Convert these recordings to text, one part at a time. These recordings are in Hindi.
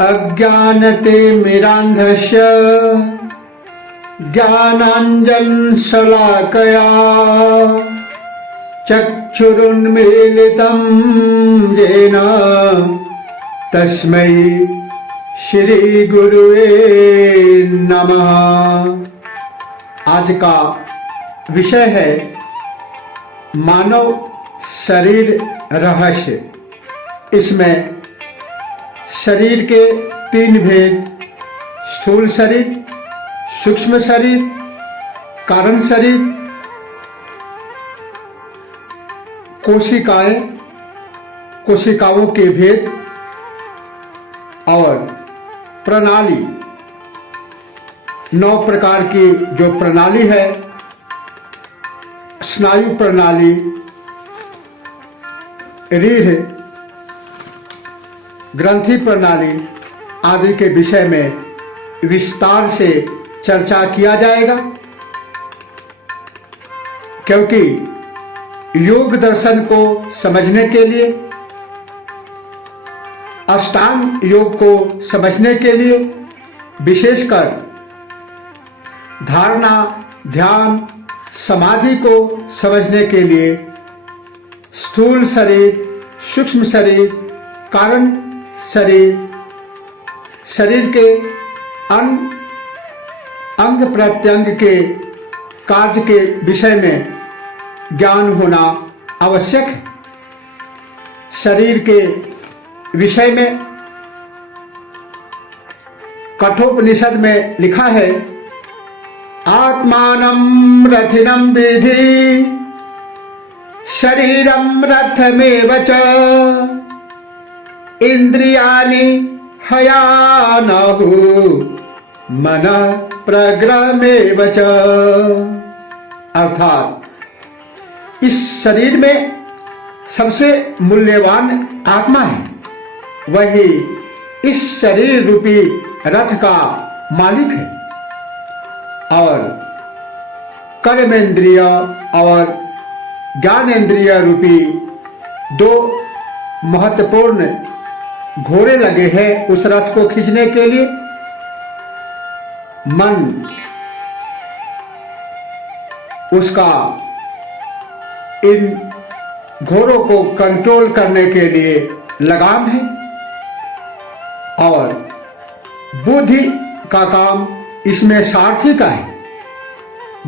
अज्ञानतिमिरान्धस्य ज्ञानाञ्जनशलाकया चक्षुरुन्मीलितं येन तस्मै श्री गुरुवे नमः। आज का विषय है मानव शरीर रहस्य। इसमें शरीर के तीन भेद, स्थूल शरीर, सूक्ष्म शरीर, कारण शरीर, कोशिकाएं, कोशिकाओं के भेद और प्रणाली, 9 प्रकार की जो प्रणाली है, स्नायु प्रणाली, रीढ़, ग्रंथि प्रणाली आदि के विषय में विस्तार से चर्चा किया जाएगा, क्योंकि योग दर्शन को समझने के लिए, अष्टांग योग को समझने के लिए, विशेषकर धारणा, ध्यान, समाधि को समझने के लिए स्थूल शरीर, सूक्ष्म शरीर, कारण शरीर, शरीर के अंग प्रत्यंग के कार्य के विषय में ज्ञान होना आवश्यक है। शरीर के विषय में कठोपनिषद में लिखा है, आत्मानं रथिनं विधि शरीरं रथमेव च इंद्रियाणि हयानहु मनः प्रग्रहमेव च। अर्थात इस शरीर में सबसे मूल्यवान आत्मा है, वही इस शरीर रूपी रथ का मालिक है। और कर्मेंद्रिय और ज्ञानेंद्रिय रूपी 2 महत्वपूर्ण घोड़े लगे हैं उस रथ को खींचने के लिए। मन उसका इन घोड़ों को कंट्रोल करने के लिए लगाम है, और बुद्धि का काम इसमें सारथी का है।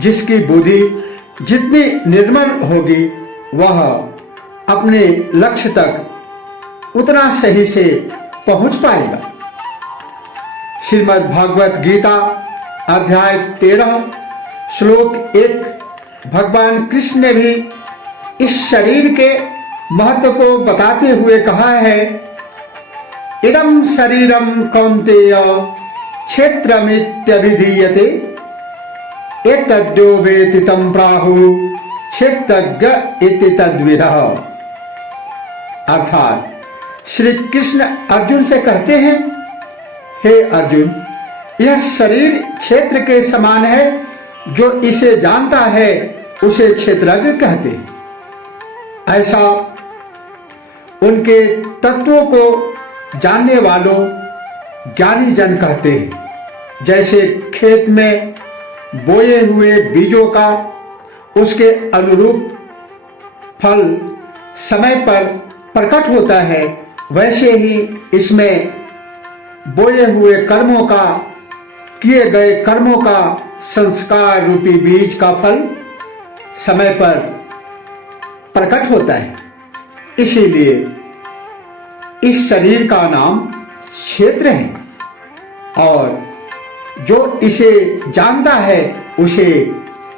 जिसकी बुद्धि जितनी निर्मल होगी वह अपने लक्ष्य तक उतना सही से पहुंच पाएगा। श्रीमद् भागवत गीता अध्याय 13 श्लोक 1 भगवान कृष्ण ने भी इस शरीर के महत्व को बताते हुए कहा है, इदं शरीरं कौन्तेय क्षेत्रमित्यभिधीयते एतद्यो वेति तं प्राहुः क्षेत्रज्ञ इति तद्विदः। अर्थात श्री कृष्ण अर्जुन से कहते हैं, हे अर्जुन, यह शरीर क्षेत्र के समान है, जो इसे जानता है उसे क्षेत्रज्ञ कहते हैं। ऐसा उनके तत्वों को जानने वालों ज्ञानी जन कहते हैं। जैसे खेत में बोए हुए बीजों का उसके अनुरूप फल समय पर प्रकट होता है, वैसे ही इसमें बोए हुए कर्मों का, किए गए कर्मों का संस्कार रूपी बीज का फल समय पर प्रकट होता है। इसीलिए इस शरीर का नाम क्षेत्र है, और जो इसे जानता है उसे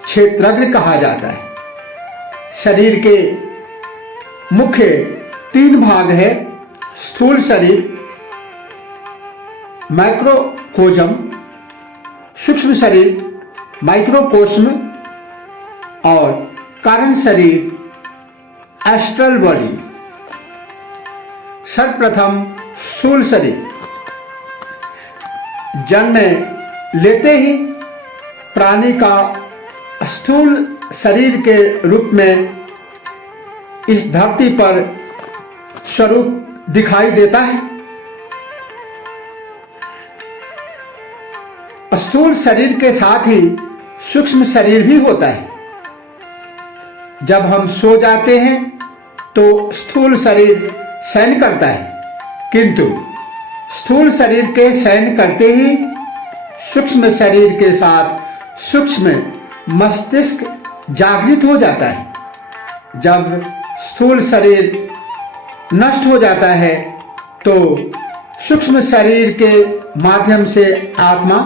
क्षेत्रज्ञ कहा जाता है। शरीर के मुख्य 3 भाग है, स्थूल शरीर, माइक्रोकोजम, सूक्ष्म शरीर, माइक्रोकोस्म, और कारण शरीर, एस्ट्रल बॉडी। सर्वप्रथम स्थूल शरीर। जन्म लेते ही प्राणी का स्थूल शरीर के रूप में इस धरती पर स्वरूप दिखाई देता है। स्थूल शरीर के साथ ही सूक्ष्म शरीर भी होता है। जब हम सो जाते हैं तो स्थूल शरीर शयन करता है, किंतु स्थूल शरीर के शयन करते ही सूक्ष्म शरीर के साथ सूक्ष्म मस्तिष्क जागृत हो जाता है। जब स्थूल शरीर नष्ट हो जाता है तो सूक्ष्म शरीर के माध्यम से आत्मा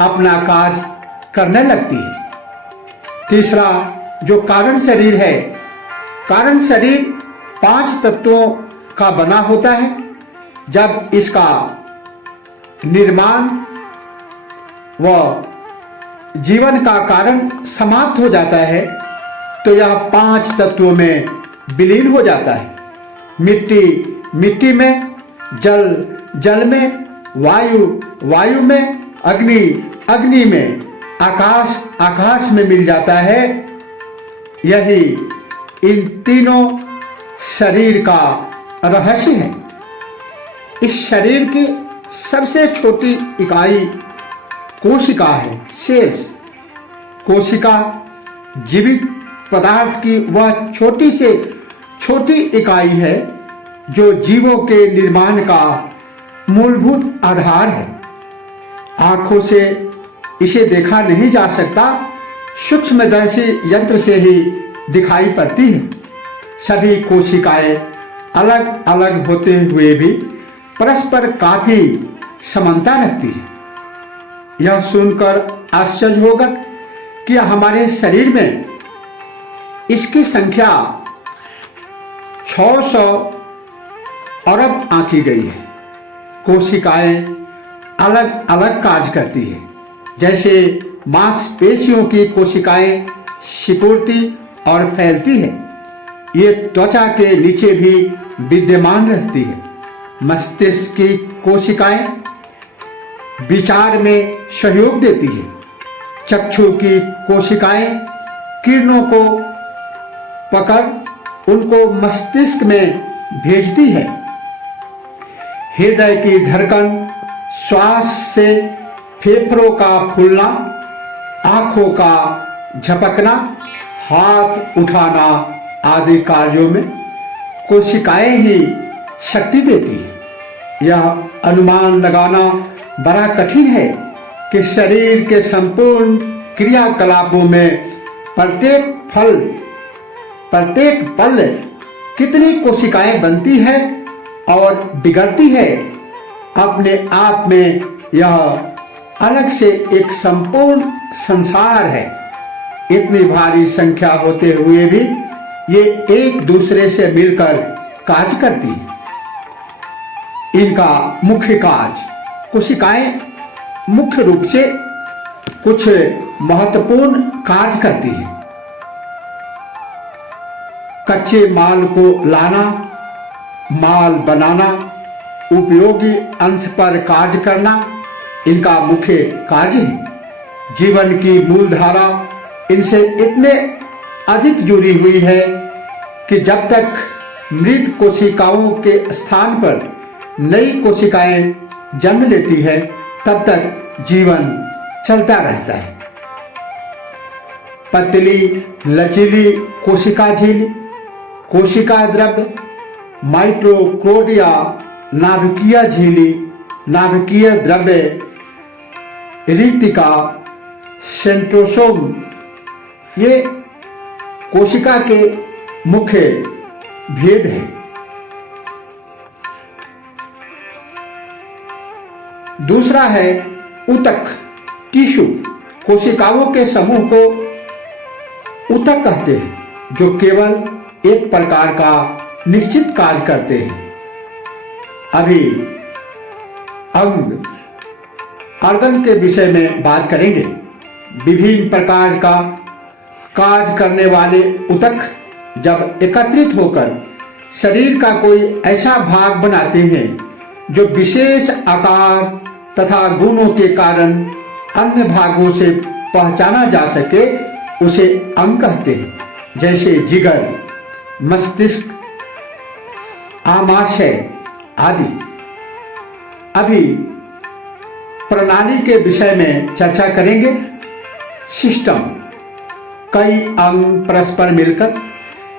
अपना कार्य करने लगती है। तीसरा जो कारण शरीर है, कारण शरीर 5 तत्वों का बना होता है। जब इसका निर्माण व जीवन का कारण समाप्त हो जाता है तो यह 5 तत्वों में विलीन हो जाता है। मिट्टी मिट्टी में, जल जल में, वायु वायु में, अग्नि अग्नि में, आकाश आकाश में मिल जाता है। यही इन तीनों शरीर का रहस्य है। इस शरीर की सबसे छोटी इकाई कोशिका है, सेल्स। कोशिका जीवित पदार्थ की वह छोटी से छोटी इकाई है जो जीवों के निर्माण का मूलभूत आधार है। आंखों से इसे देखा नहीं जा सकता, सूक्ष्मदर्शी यंत्र से ही दिखाई पड़ती है। सभी कोशिकाएं अलग अलग होते हुए भी परस्पर काफी समानता रखती है। यह सुनकर आश्चर्य होगा कि हमारे शरीर में इसकी संख्या 600 अरब आंकी गई है। कोशिकाएं अलग अलग कार्य करती है। जैसे मांसपेशियों की कोशिकाएं सिकुड़ती और फैलती है, ये त्वचा के नीचे भी विद्यमान रहती है। मस्तिष्क की कोशिकाएं विचार में सहयोग देती है। चक्षु की कोशिकाएं किरणों को पकड़ उनको मस्तिष्क में भेजती है। हृदय की धड़कन, श्वास से फेफड़ों का फूलना, आंखों का झपकना, हाथ उठाना आदि कार्यों में कोशिकाएं ही शक्ति देती है। यह अनुमान लगाना बड़ा कठिन है कि शरीर के संपूर्ण क्रियाकलापों में प्रत्येक पल कितनी कोशिकाएं बनती है और बिगड़ती है। अपने आप में यह अलग से एक संपूर्ण संसार है। इतनी भारी संख्या होते हुए भी ये एक दूसरे से मिलकर कार्य करती है। इनका मुख्य कार्य, कोशिकाएं मुख्य रूप से कुछ महत्वपूर्ण कार्य करती है। कच्चे माल को लाना, माल बनाना, उपयोगी अंश पर कार्य करना इनका मुख्य कार्य है। जीवन की मूलधारा इनसे इतने अधिक जुड़ी हुई है कि जब तक मृत कोशिकाओं के स्थान पर नई कोशिकाएं जन्म लेती है तब तक जीवन चलता रहता है। पतली लचीली कोशिका झिल्ली, कोशिका द्रव्य, माइटोकॉन्ड्रिया, नाभिकीय झिल्ली, नाभिकीय द्रव्य, रिक्तिका, सेंट्रोसोम, ये कोशिका के मुख्य भेद है। दूसरा है ऊतक, टिश्यू। कोशिकाओं के समूह को ऊतक कहते हैं जो केवल एक प्रकार का निश्चित कार्य करते हैं। अभी ऑर्गन के विषय में बात करेंगे। विभिन्न प्रकार का कार्य करने वाले ऊतक जब एकत्रित होकर शरीर का कोई ऐसा भाग बनाते हैं जो विशेष आकार तथा गुणों के कारण अन्य भागों से पहचाना जा सके, उसे अंग कहते हैं। जैसे जिगर, मस्तिष्क, आमाशय आदि। अभी प्रणाली के विषय में चर्चा करेंगे। सिस्टम, कई अंग परस्पर मिलकर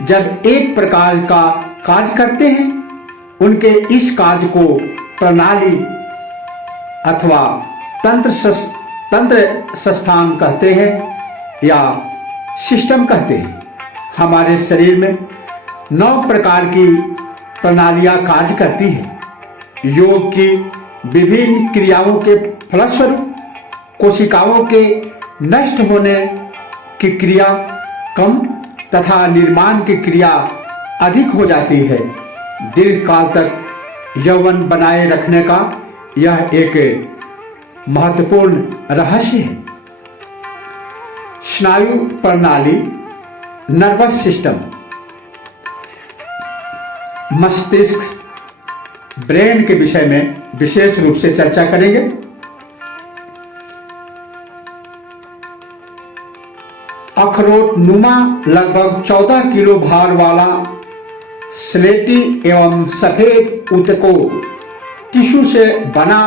जब एक प्रकार का कार्य करते हैं, उनके इस कार्य को प्रणाली अथवा तंत्र संस्थान कहते हैं या सिस्टम कहते हैं। हमारे शरीर में 9 प्रकार की प्रणालियां कार्य करती हैं। योग की विभिन्न क्रियाओं के फलस्वरूप कोशिकाओं के नष्ट होने की क्रिया कम तथा निर्माण की क्रिया अधिक हो जाती है। दीर्घकाल तक यौवन बनाए रखने का यह एक महत्वपूर्ण रहस्य है। स्नायु प्रणाली, नर्वस सिस्टम, मस्तिष्क, ब्रेन के विषय में विशेष रूप से चर्चा करेंगे। अखरोट नुमा लगभग 14 किलो भार वाला स्लेटी एवं सफेद ऊतकों टिश्यू से बना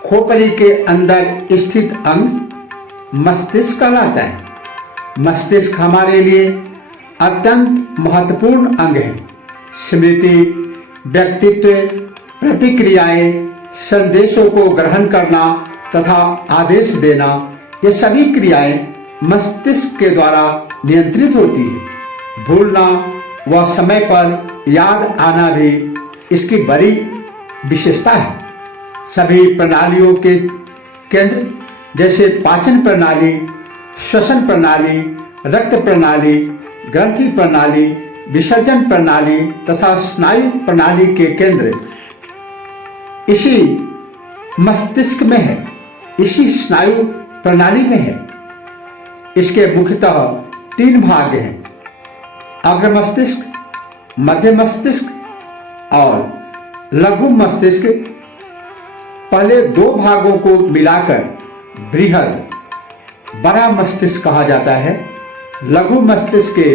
खोपड़ी के अंदर स्थित अंग मस्तिष्क कहलाता है। मस्तिष्क हमारे लिए अत्यंत महत्वपूर्ण अंग है। स्मृति, व्यक्तित्व, प्रतिक्रियाएं, संदेशों को ग्रहण करना तथा आदेश देना, ये सभी क्रियाएं मस्तिष्क के द्वारा नियंत्रित होती है। भूलना व समय पर याद आना भी इसकी बड़ी विशेषता है। सभी प्रणालियों के केंद्र जैसे पाचन प्रणाली, श्वसन प्रणाली, रक्त प्रणाली, ग्रंथि प्रणाली, विसर्जन प्रणाली तथा स्नायु प्रणाली के केंद्र इसी मस्तिष्क में है, इसी स्नायु प्रणाली में है। इसके मुख्यतः 3 भाग हैं, अग्र मस्तिष्क, मध्य मस्तिष्क और लघु मस्तिष्क। पहले 2 भागों को मिलाकर बृहद बड़ा मस्तिष्क कहा जाता है। लघु मस्तिष्क के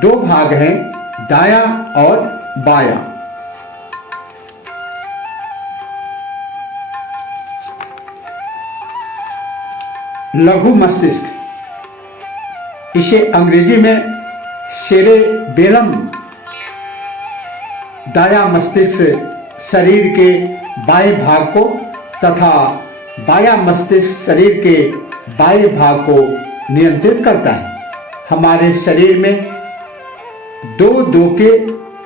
2 भाग हैं, दायां और बायां। लघु मस्तिष्क, इसे अंग्रेजी में सेरेबेलम, दायां मस्तिष्क शरीर के बाएं भाग को तथा बायां मस्तिष्क शरीर के बाएं भाग को नियंत्रित करता है। हमारे शरीर में 2 के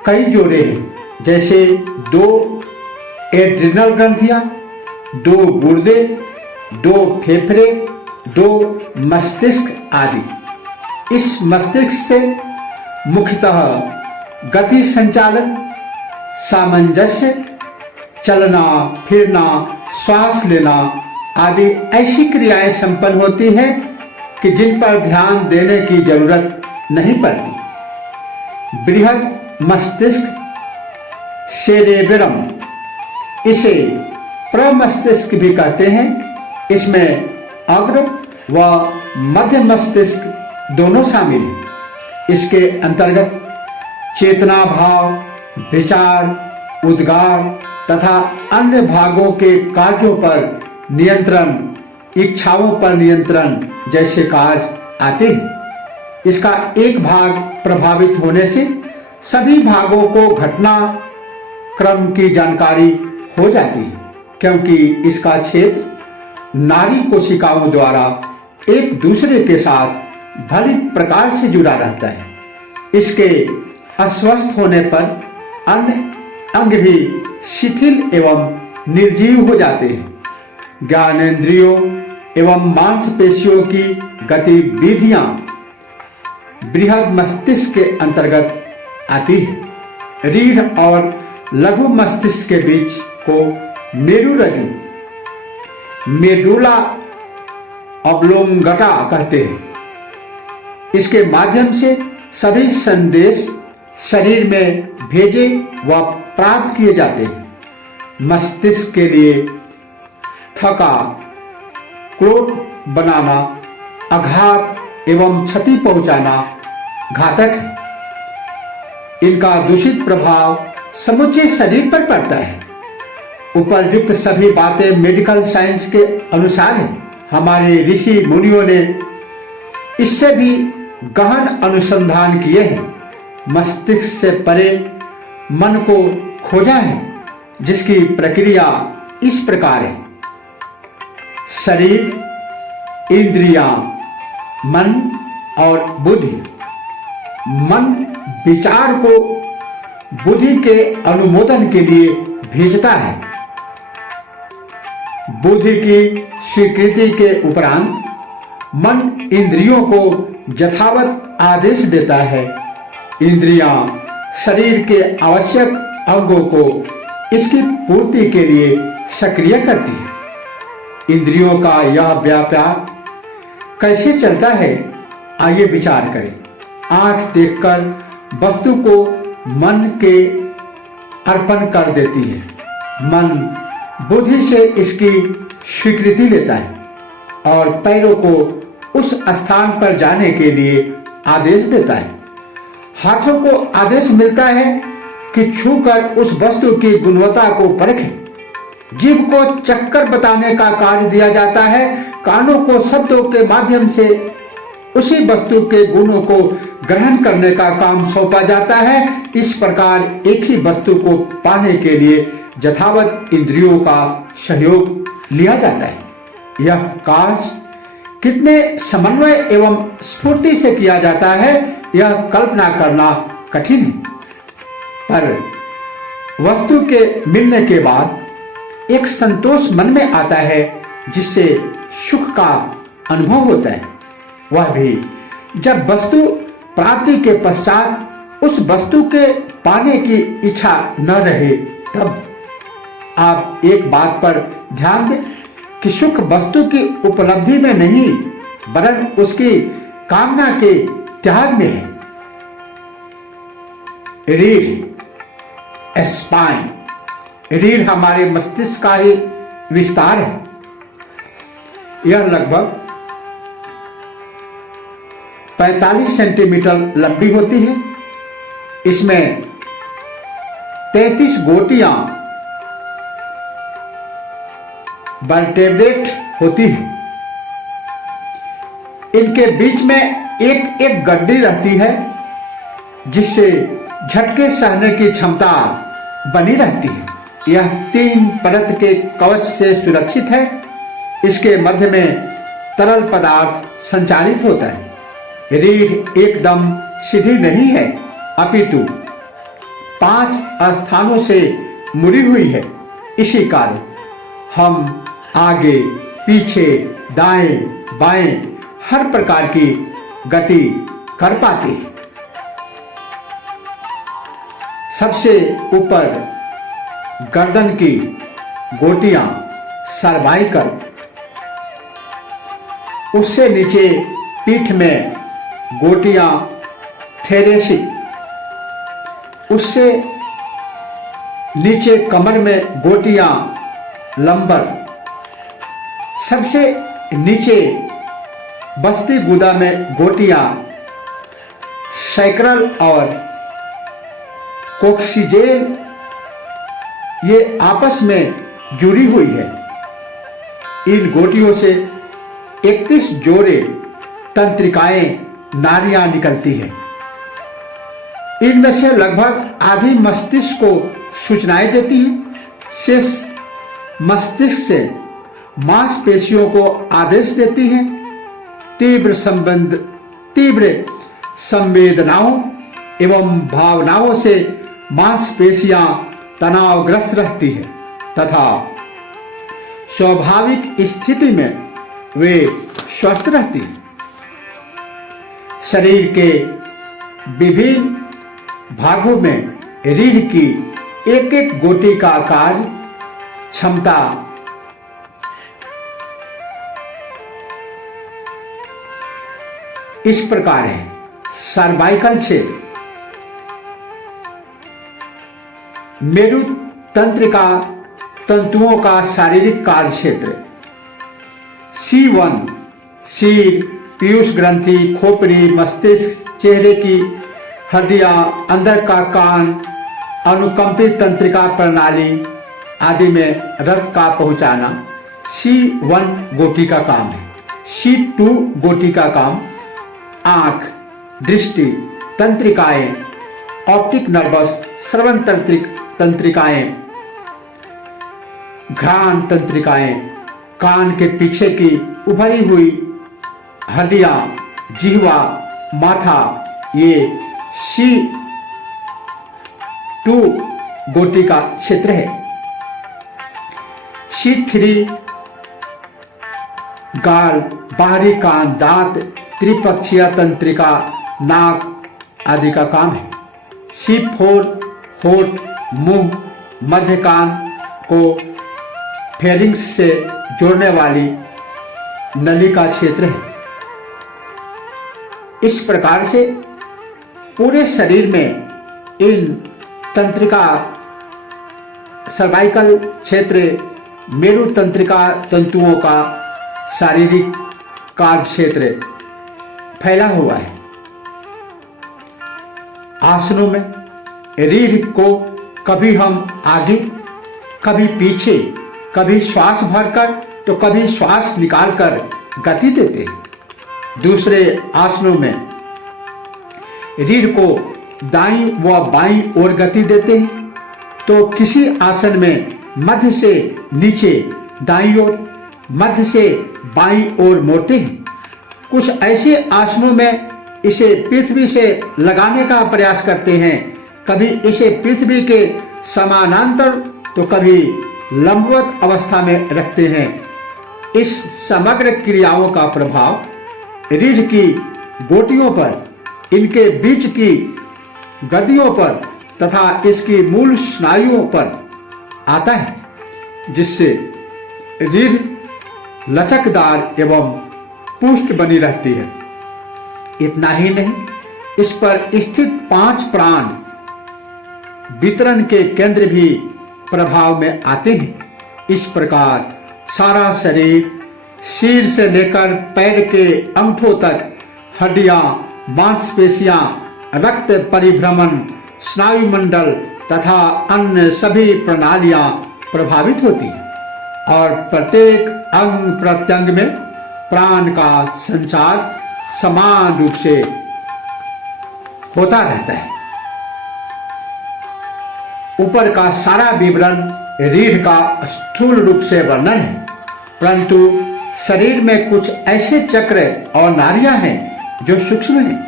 कई जोड़े हैं, जैसे 2 एड्रिनल ग्रंथियां, 2 गुर्दे, 2 फेफड़े, 2 मस्तिष्क आदि। इस मस्तिष्क से मुख्यतः गति संचालन, सामंजस्य, चलना फिरना, श्वास लेना आदि ऐसी क्रियाएं संपन्न होती हैं कि जिन पर ध्यान देने की जरूरत नहीं पड़ती। बृहद मस्तिष्क सेरेब्रम, इसे प्रमस्तिष्क भी कहते हैं। इसमें अग्र व मध्य मस्तिष्क दोनों शामिल हैं। इसके अंतर्गत चेतना भाव, विचार, उद्गार तथा अन्य भागों के कार्यों पर नियंत्रण, इच्छाओं पर नियंत्रण जैसे कार्य आते हैं। इसका एक भाग प्रभावित होने से सभी भागों को घटना क्रम की जानकारी हो जाती है, क्योंकि इसका क्षेत्र नाड़ी कोशिकाओं द्वारा एक दूसरे के साथ भली प्रकार से जुड़ा रहता है। इसके अस्वस्थ होने पर अन्य अंग भी शिथिल एवं निर्जीव हो जाते हैं। ज्ञानेंद्रियों एवं मांसपेशियों की गतिविधियां बृहद मस्तिष्क के अंतर्गत आती है। रीढ़ और लघु मस्तिष्क के बीच को मेरुरज्जु, मेडुला ऑब्लोंगटा कहते हैं। इसके माध्यम से सभी संदेश शरीर में भेजे व प्राप्त किए जाते हैं। मस्तिष्क के लिए थका, क्रोध बनाना, आघात एवं क्षति पहुंचाना घातक है। इनका दूषित प्रभाव समूचे शरीर पर पड़ता है। उपरयुक्त सभी बातें मेडिकल साइंस के अनुसार है। हमारे ऋषि मुनियों ने इससे भी गहन अनुसंधान किए हैं। मस्तिष्क से परे मन को खोजा है, जिसकी प्रक्रिया इस प्रकार है। शरीर, इंद्रियां, मन और बुद्धि। मन विचार को बुद्धि के अनुमोदन के लिए भेजता है। बुद्धि की स्वीकृति के उपरांत मन इंद्रियों को यथावत आदेश देता है। इंद्रियां शरीर के आवश्यक अंगों को इसकी पूर्ति के लिए सक्रिय करती है। इंद्रियों का यह व्यापार कैसे चलता है, आइए विचार करें। आंख देखकर वस्तु को मन के अर्पण कर देती है। मन बुद्धि से इसकी स्वीकृति लेता है और पैरों को उस स्थान पर जाने के लिए आदेश देता है। हाथों को आदेश मिलता है कि छूकर उस वस्तु की गुणवत्ता को परखें। जीभ को चक्कर बताने का कार्य दिया जाता है। कानों को शब्दों के माध्यम से उसी वस्तु के गुणों को ग्रहण करने का काम सौंपा जाता है। इस प्रकार एक ही वस्तु को पाने के लिए यथावत इंद्रियों का सहयोग लिया जाता है। यह कार्य कितने समन्वय एवं स्फूर्ति से किया जाता है, यह कल्पना करना कठिन है। पर वस्तु के मिलने के बाद एक संतोष मन में आता है, जिससे सुख का अनुभव होता है। वह भी जब वस्तु प्राप्ति के पश्चात उस वस्तु के पाने की इच्छा न रहे तब। आप एक बात पर ध्यान दें कि सुख वस्तु की उपलब्धि में नहीं, वरन उसकी कामना के त्याग में है। रीढ़, स्पाइन। रीढ़ हमारे मस्तिष्क का ही विस्तार है। यह लगभग 45 सेंटीमीटर लंबी होती है। इसमें 33 गोटियां वर्टेब्रेट होती है। इनके बीच में एक एक गड्डी रहती है, जिससे झटके सहने की क्षमता बनी रहती है। यह 3 परत के कवच से सुरक्षित है। इसके मध्य में तरल पदार्थ संचारित होता है। रीढ़ एकदम सीधी नहीं है, अपितु 5 स्थानों से मुड़ी हुई है। इसी कारण हम आगे, पीछे, दाएं, बाएं हर प्रकार की गति कर पाते हैं। सबसे ऊपर गर्दन की गोटियां सर्वाइकल, उससे नीचे पीठ में गोटियां थेरेसिक, उससे नीचे कमर में गोटियां लंबर, सबसे नीचे बस्ती गुदा में गोटियां सैक्रल और कोक्सीजेल, ये आपस में जुड़ी हुई है। इन गोटियों से 31 जोड़े तंत्रिकाएं नाड़ियां निकलती है। इनमें से लगभग आधी मस्तिष्क को सूचनाएं देती है। शेष मस्तिष्क से मांसपेशियों को आदेश देती है। तीव्र संवेदनाओं एवं भावनाओं से मांसपेशियां तनावग्रस्त रहती है तथा स्वाभाविक स्थिति में वे स्वस्थ रहती हैं। शरीर के विभिन्न भागों में रीढ़ की एक एक गोटी का कार्य क्षमता इस प्रकार है। सर्वाइकल क्षेत्र मेरु तंत्रिका तंतुओं का शारीरिक कार्य क्षेत्र। C1 सिर, पीयूष ग्रंथि, खोपड़ी, मस्तिष्क, चेहरे की हड्डियां, अंदर का कान, अनुकंपित तंत्रिका प्रणाली आदि में रक्त का पहुंचाना C1 गोटी का काम है। C2 गोटी का काम आँख, दृष्टि तंत्रिकाएं, ऑप्टिक नर्वस, श्रवण तंत्रिकाएं, घ्राण तंत्रिकाएं, कान के पीछे की उभरी हुई हड्डियां, जिह्वा, माथा, ये C2 गोटी का क्षेत्र है। C3 गाल, बाहरी कान, दांत, त्रिपक्षीय तंत्रिका, नाक आदि का काम है। C4 होठ, मुंह, मध्य कान को फेरिंग्स से जोड़ने वाली नली का क्षेत्र है। इस प्रकार से पूरे शरीर में इन तंत्रिका, सर्वाइकल क्षेत्र, मेरु तंत्रिका तंतुओं का शारीरिक कार्य क्षेत्र फैला हुआ है। आसनों में रीढ़ को कभी हम आगे, कभी पीछे, कभी श्वास भरकर तो कभी श्वास निकालकर गति देते हैं। दूसरे आसनों में रीढ़ को दाईं व बाईं ओर गति देते हैं, तो किसी आसन में मध्य से नीचे दाईं ओर, मध्य से बाईं ओर मोड़ते हैं। कुछ ऐसे आसनों में इसे पृथ्वी से लगाने का प्रयास करते हैं, कभी इसे पृथ्वी के समानांतर तो कभी लंबवत अवस्था में रखते हैं। इस समग्र क्रियाओं का प्रभाव रीढ़ की गोटियों पर, इनके बीच की गद्दियों पर तथा इसकी मूल स्नायुओं पर आता है, जिससे रीढ़ लचकदार एवं पुष्ट बनी रहती है। इतना ही नहीं, इस पर स्थित 5 प्राण वितरण के केंद्र भी प्रभाव में आते हैं। इस प्रकार सारा शरीर, सिर से लेकर पैर के अंगूठों तक, हड्डियां, मांसपेशियां, रक्त परिभ्रमण, स्नायुमंडल तथा अन्य सभी प्रणालियां प्रभावित होती हैं और प्रत्येक अंग प्रत्यंग में प्राण का संचार समान रूप से होता रहता है। ऊपर का सारा विवरण रीढ़ का स्थूल रूप से वर्णन है, परंतु शरीर में कुछ ऐसे चक्र और नाड़ियां हैं जो सूक्ष्म हैं।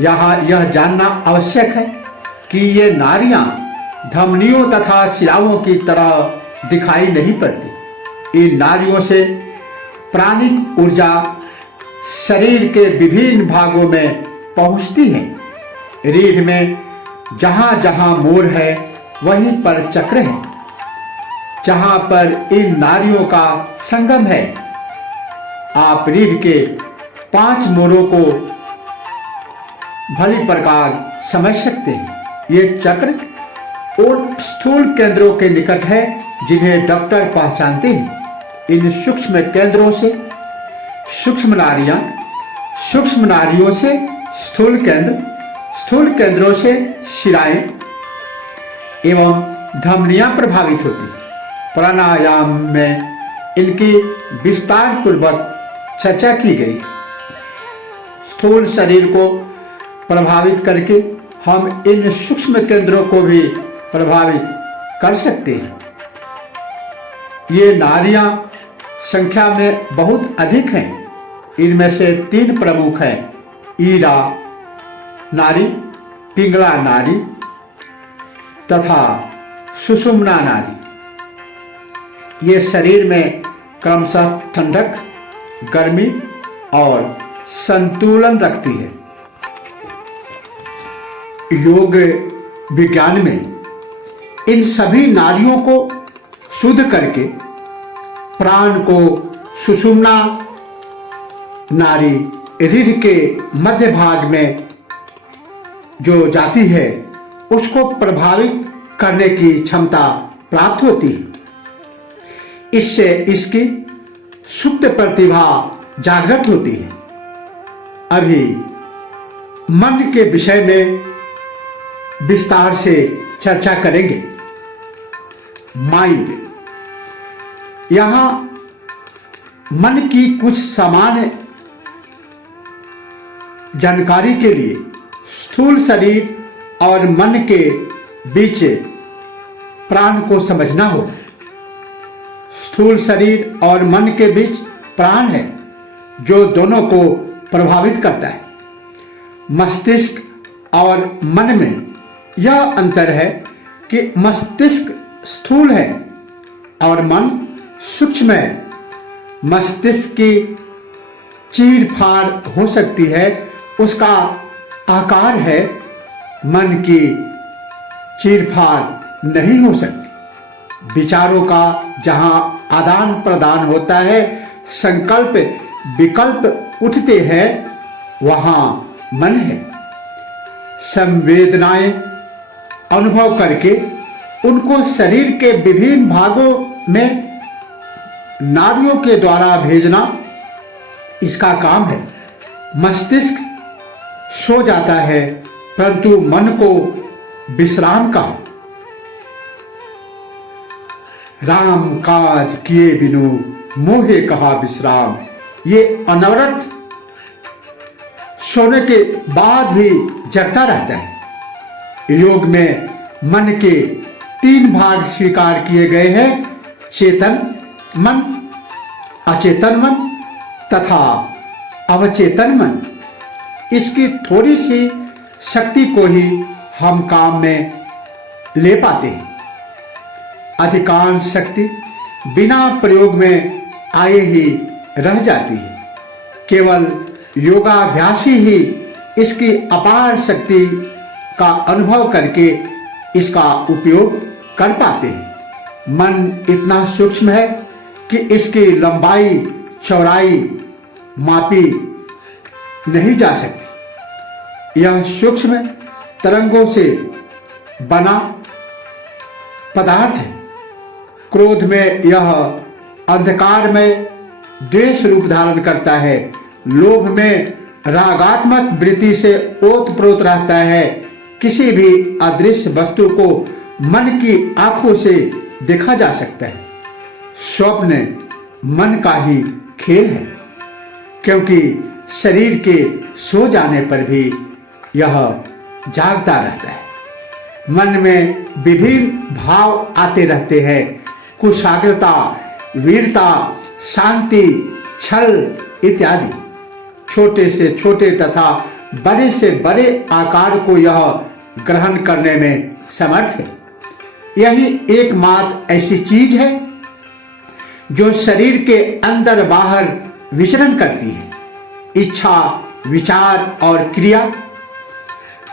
यहाँ यह जानना आवश्यक है कि ये नाड़ियां धमनियों तथा शिराओं की तरह दिखाई नहीं पड़ती। इन नाड़ियों से प्राणिक ऊर्जा शरीर के विभिन्न भागों में पहुंचती है। रीढ़ में जहां जहां मोर है वहीं पर चक्र है। जहां पर इन नाड़ियों का संगम है, आप रीढ़ के 5 मोरों को भली प्रकार समझ सकते हैं। ये चक्र उन स्थूल केंद्रों के निकट है जिन्हें डॉक्टर पहचानते हैं। इन सूक्ष्म केंद्रों से सूक्ष्म नाड़ियां, सूक्ष्म नाड़ियों से स्थूल केंद्र, स्थूल केंद्रों से शिराएं एवं धमनियां प्रभावित होती हैं। प्राणायाम में इनकी विस्तार पूर्वक चर्चा की गई। स्थूल शरीर को प्रभावित करके हम इन सूक्ष्म केंद्रों को भी प्रभावित कर सकते हैं। ये नाड़ियां संख्या में बहुत अधिक हैं। इनमें से 3 प्रमुख हैं: ईरा नाड़ी, पिंगला नाड़ी तथा सुषुम्ना नाड़ी। ये शरीर में क्रमशः ठंडक, गर्मी और संतुलन रखती है। योग विज्ञान में इन सभी नाड़ियों को शुद्ध करके प्राण को सुषुम्ना नाड़ी, रीढ़ के मध्य भाग में जो जाती है, उसको प्रभावित करने की क्षमता प्राप्त होती है। इससे इसकी सुप्त प्रतिभा जागृत होती है। अभी मन के विषय में विस्तार से चर्चा करेंगे। माइंड। यहां मन की कुछ सामान्य जानकारी के लिए स्थूल शरीर और मन के बीच प्राण को समझना होगा। स्थूल शरीर और मन के बीच प्राण है जो दोनों को प्रभावित करता है। मस्तिष्क और मन में यह अंतर है कि मस्तिष्क स्थूल है और मन सूक्ष्म है। मस्तिष्क की चीर-फाड़ हो सकती है, उसका आकार है, मन की चीर-फाड़ नहीं हो सकती। विचारों का जहां आदान प्रदान होता है, संकल्प विकल्प उठते हैं, वहां मन है। संवेदनाएं अनुभव करके उनको शरीर के विभिन्न भागों में नाड़ियों के द्वारा भेजना इसका काम है। मस्तिष्क सो जाता है परंतु मन को विश्राम का। राम काज किए बिनु मोहे कहा विश्राम। ये अनवरत सोने के बाद भी जगता रहता है। योग में मन के 3 भाग स्वीकार किए गए हैं, चेतन मन, अचेतन मन तथा अवचेतन मन। इसकी थोड़ी सी शक्ति को ही हम काम में ले पाते हैं। अधिकांश शक्ति बिना प्रयोग में आए ही रह जाती है। केवल योगाभ्यासी ही इसकी अपार शक्ति का अनुभव करके इसका उपयोग कर पाते हैं। मन इतना सूक्ष्म है कि इसकी लंबाई चौड़ाई मापी नहीं जा सकती। यह सूक्ष्म तरंगों से बना पदार्थ है। क्रोध में यह अंधकार में द्वेष रूप धारण करता है। लोभ में रागात्मक वृत्ति से ओतप्रोत रहता है। किसी भी अदृश्य वस्तु को मन की आंखों से देखा जा सकता है। स्वप्न मन का ही खेल है, क्योंकि शरीर के सो जाने पर भी यह जागता रहता है। मन में विभिन्न भाव आते रहते हैं। कुशाग्रता, वीरता, शांति, छल इत्यादि। छोटे से छोटे तथा बड़े से बड़े आकार को यह ग्रहण करने में समर्थ है। यही एकमात्र ऐसी चीज है जो शरीर के अंदर बाहर विचरण करती है। इच्छा, विचार और क्रिया,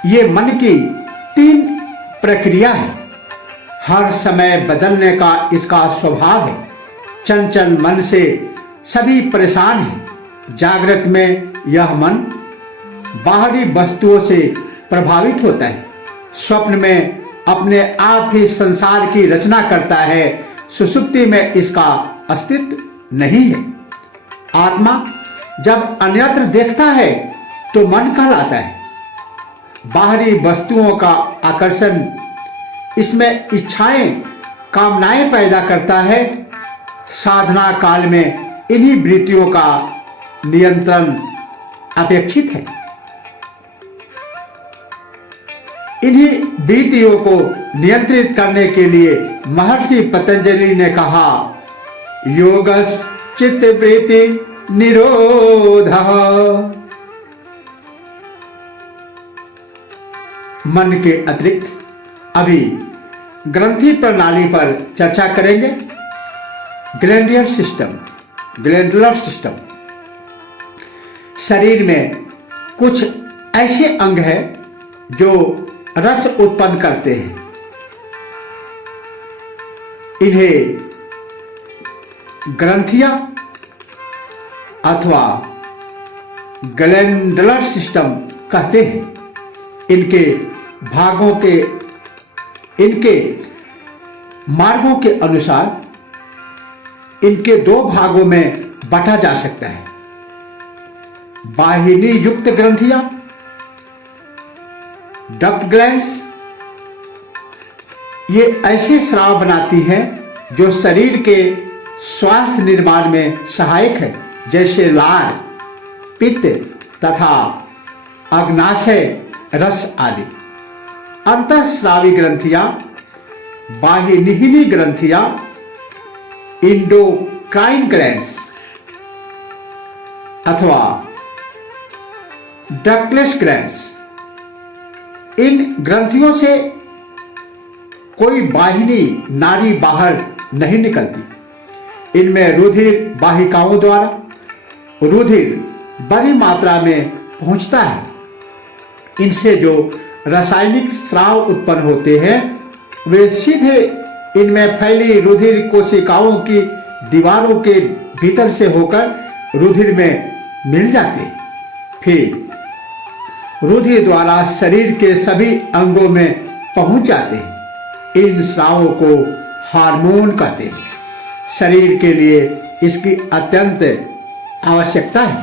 ये मन की 3 प्रक्रिया है। हर समय बदलने का इसका स्वभाव है। चंचल मन से सभी परेशान हैं। जागृत में यह मन बाहरी वस्तुओं से प्रभावित होता है। स्वप्न में अपने आप ही संसार की रचना करता है। सुषुप्ति में इसका अस्तित्व नहीं है। आत्मा जब अन्यत्र देखता है तो मन कहलाता है। बाहरी वस्तुओं का आकर्षण इसमें इच्छाएं, कामनाएं पैदा करता है। साधना काल में इन्हीं वृत्तियों का नियंत्रण अपेक्षित है। इन्हीं वृत्तियों को नियंत्रित करने के लिए महर्षि पतंजलि ने कहा, योगस् चित्त वृत्ति निरोधः। मन के अतिरिक्त अभी ग्रंथि प्रणाली पर चर्चा करेंगे। ग्लैंडुलर सिस्टम शरीर में कुछ ऐसे अंग हैं जो रस उत्पन्न करते हैं। इन्हें ग्रंथियां अथवा ग्लैंडुलर सिस्टम कहते हैं। इनके मार्गों के अनुसार इनके 2 भागों में बांटा जा सकता है। वाहिनी युक्त ग्रंथियां, डक्ट ग्लैंड्स ये ऐसे स्राव बनाती हैं जो शरीर के स्वास्थ्य निर्माण में सहायक है, जैसे लार, पित्त तथा अग्नाशय रस आदि। अंतःस्रावी ग्रंथियां, बाह्यनिहिनी ग्रंथियां, इंडोक्राइन ग्लैंड्स अथवा डक्टलेस ग्लैंड्स, इन ग्रंथियों से कोई बाहिनी नाड़ी बाहर नहीं निकलती। इनमें रुधिर वाहिकाओं द्वारा रुधिर बड़ी मात्रा में पहुंचता है। इनसे जो रासायनिक स्राव उत्पन्न होते हैं वे सीधे इनमें फैली रुधिर कोशिकाओं की दीवारों के भीतर से होकर रुधिर में मिल जाते हैं। फिर रुधिर द्वारा शरीर के सभी अंगों में पहुंच जाते हैं। इन स्रावों को हार्मोन कहते हैं। शरीर के लिए इसकी अत्यंत आवश्यकता है।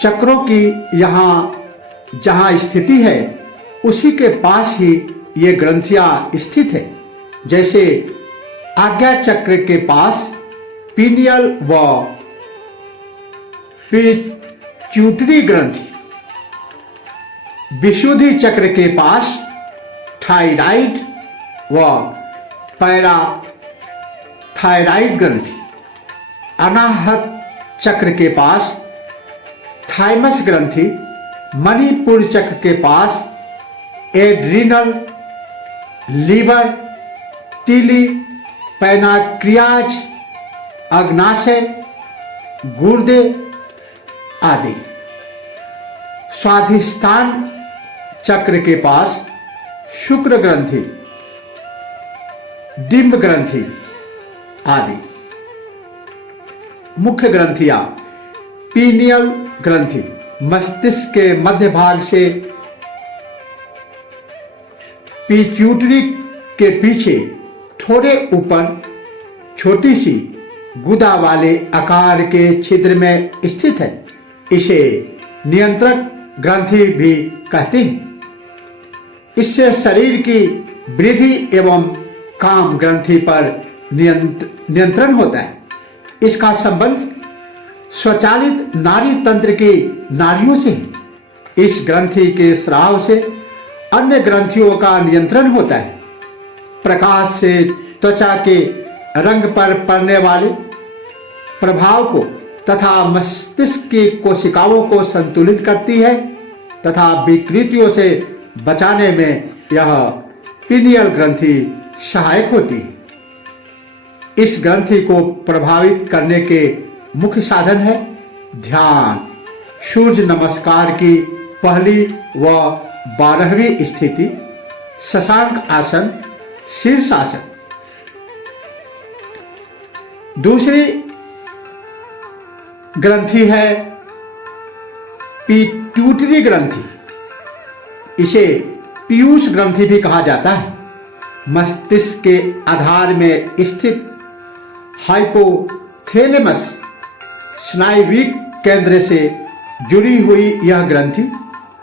चक्रों की यहाँ जहाँ स्थिति है उसी के पास ही ये ग्रंथियां स्थित है। जैसे आज्ञा चक्र के पास पीनियल व पिट्यूटरी ग्रंथि, विशुद्धि चक्र के पास थायराइड व पैराथायराइड ग्रंथि, अनाहत चक्र के पास थाइमस ग्रंथि, मणिपुर चक्र के पास एड्रिनल, लीवर, तीली, पैनाक्रियाज, अग्नाशय, गुर्दे आदि। स्वाधिष्ठान चक्र के पास शुक्र ग्रंथि, डिंब ग्रंथि आदि। मुख्य ग्रंथियां पीनियल ग्रंथि मस्तिष्क के मध्य भाग से पिट्यूटरी के पीछे थोड़े ऊपर छोटी सी गुदा वाले आकार के छिद्र में स्थित है। इसे नियंत्रक ग्रंथि भी कहते हैं। इससे शरीर की वृद्धि एवं काम ग्रंथि पर नियंत्रण होता है। इसका संबंध स्वचालित नाड़ी तंत्र की नाड़ियों से है। इस ग्रंथि के स्राव से अन्य ग्रंथियों का नियंत्रण होता है। प्रकाश से त्वचा के रंग पर पड़ने वाले प्रभाव को तथा मस्तिष्क की कोशिकाओं को संतुलित करती है तथा विकृतियों से बचाने में यह पीनियल ग्रंथि सहायक होती है। इस ग्रंथि को प्रभावित करने के मुख्य साधन है ध्यान, सूर्य नमस्कार की पहली व 12वीं स्थिति, शशांक आसन, शीर्षासन। दूसरी ग्रंथि है पिट्यूटरी ग्रंथि। इसे पीयूष ग्रंथि भी कहा जाता है। मस्तिष्क के आधार में स्थित हाइपोथैलेमस स्नायुविक केंद्र से जुड़ी हुई यह ग्रंथि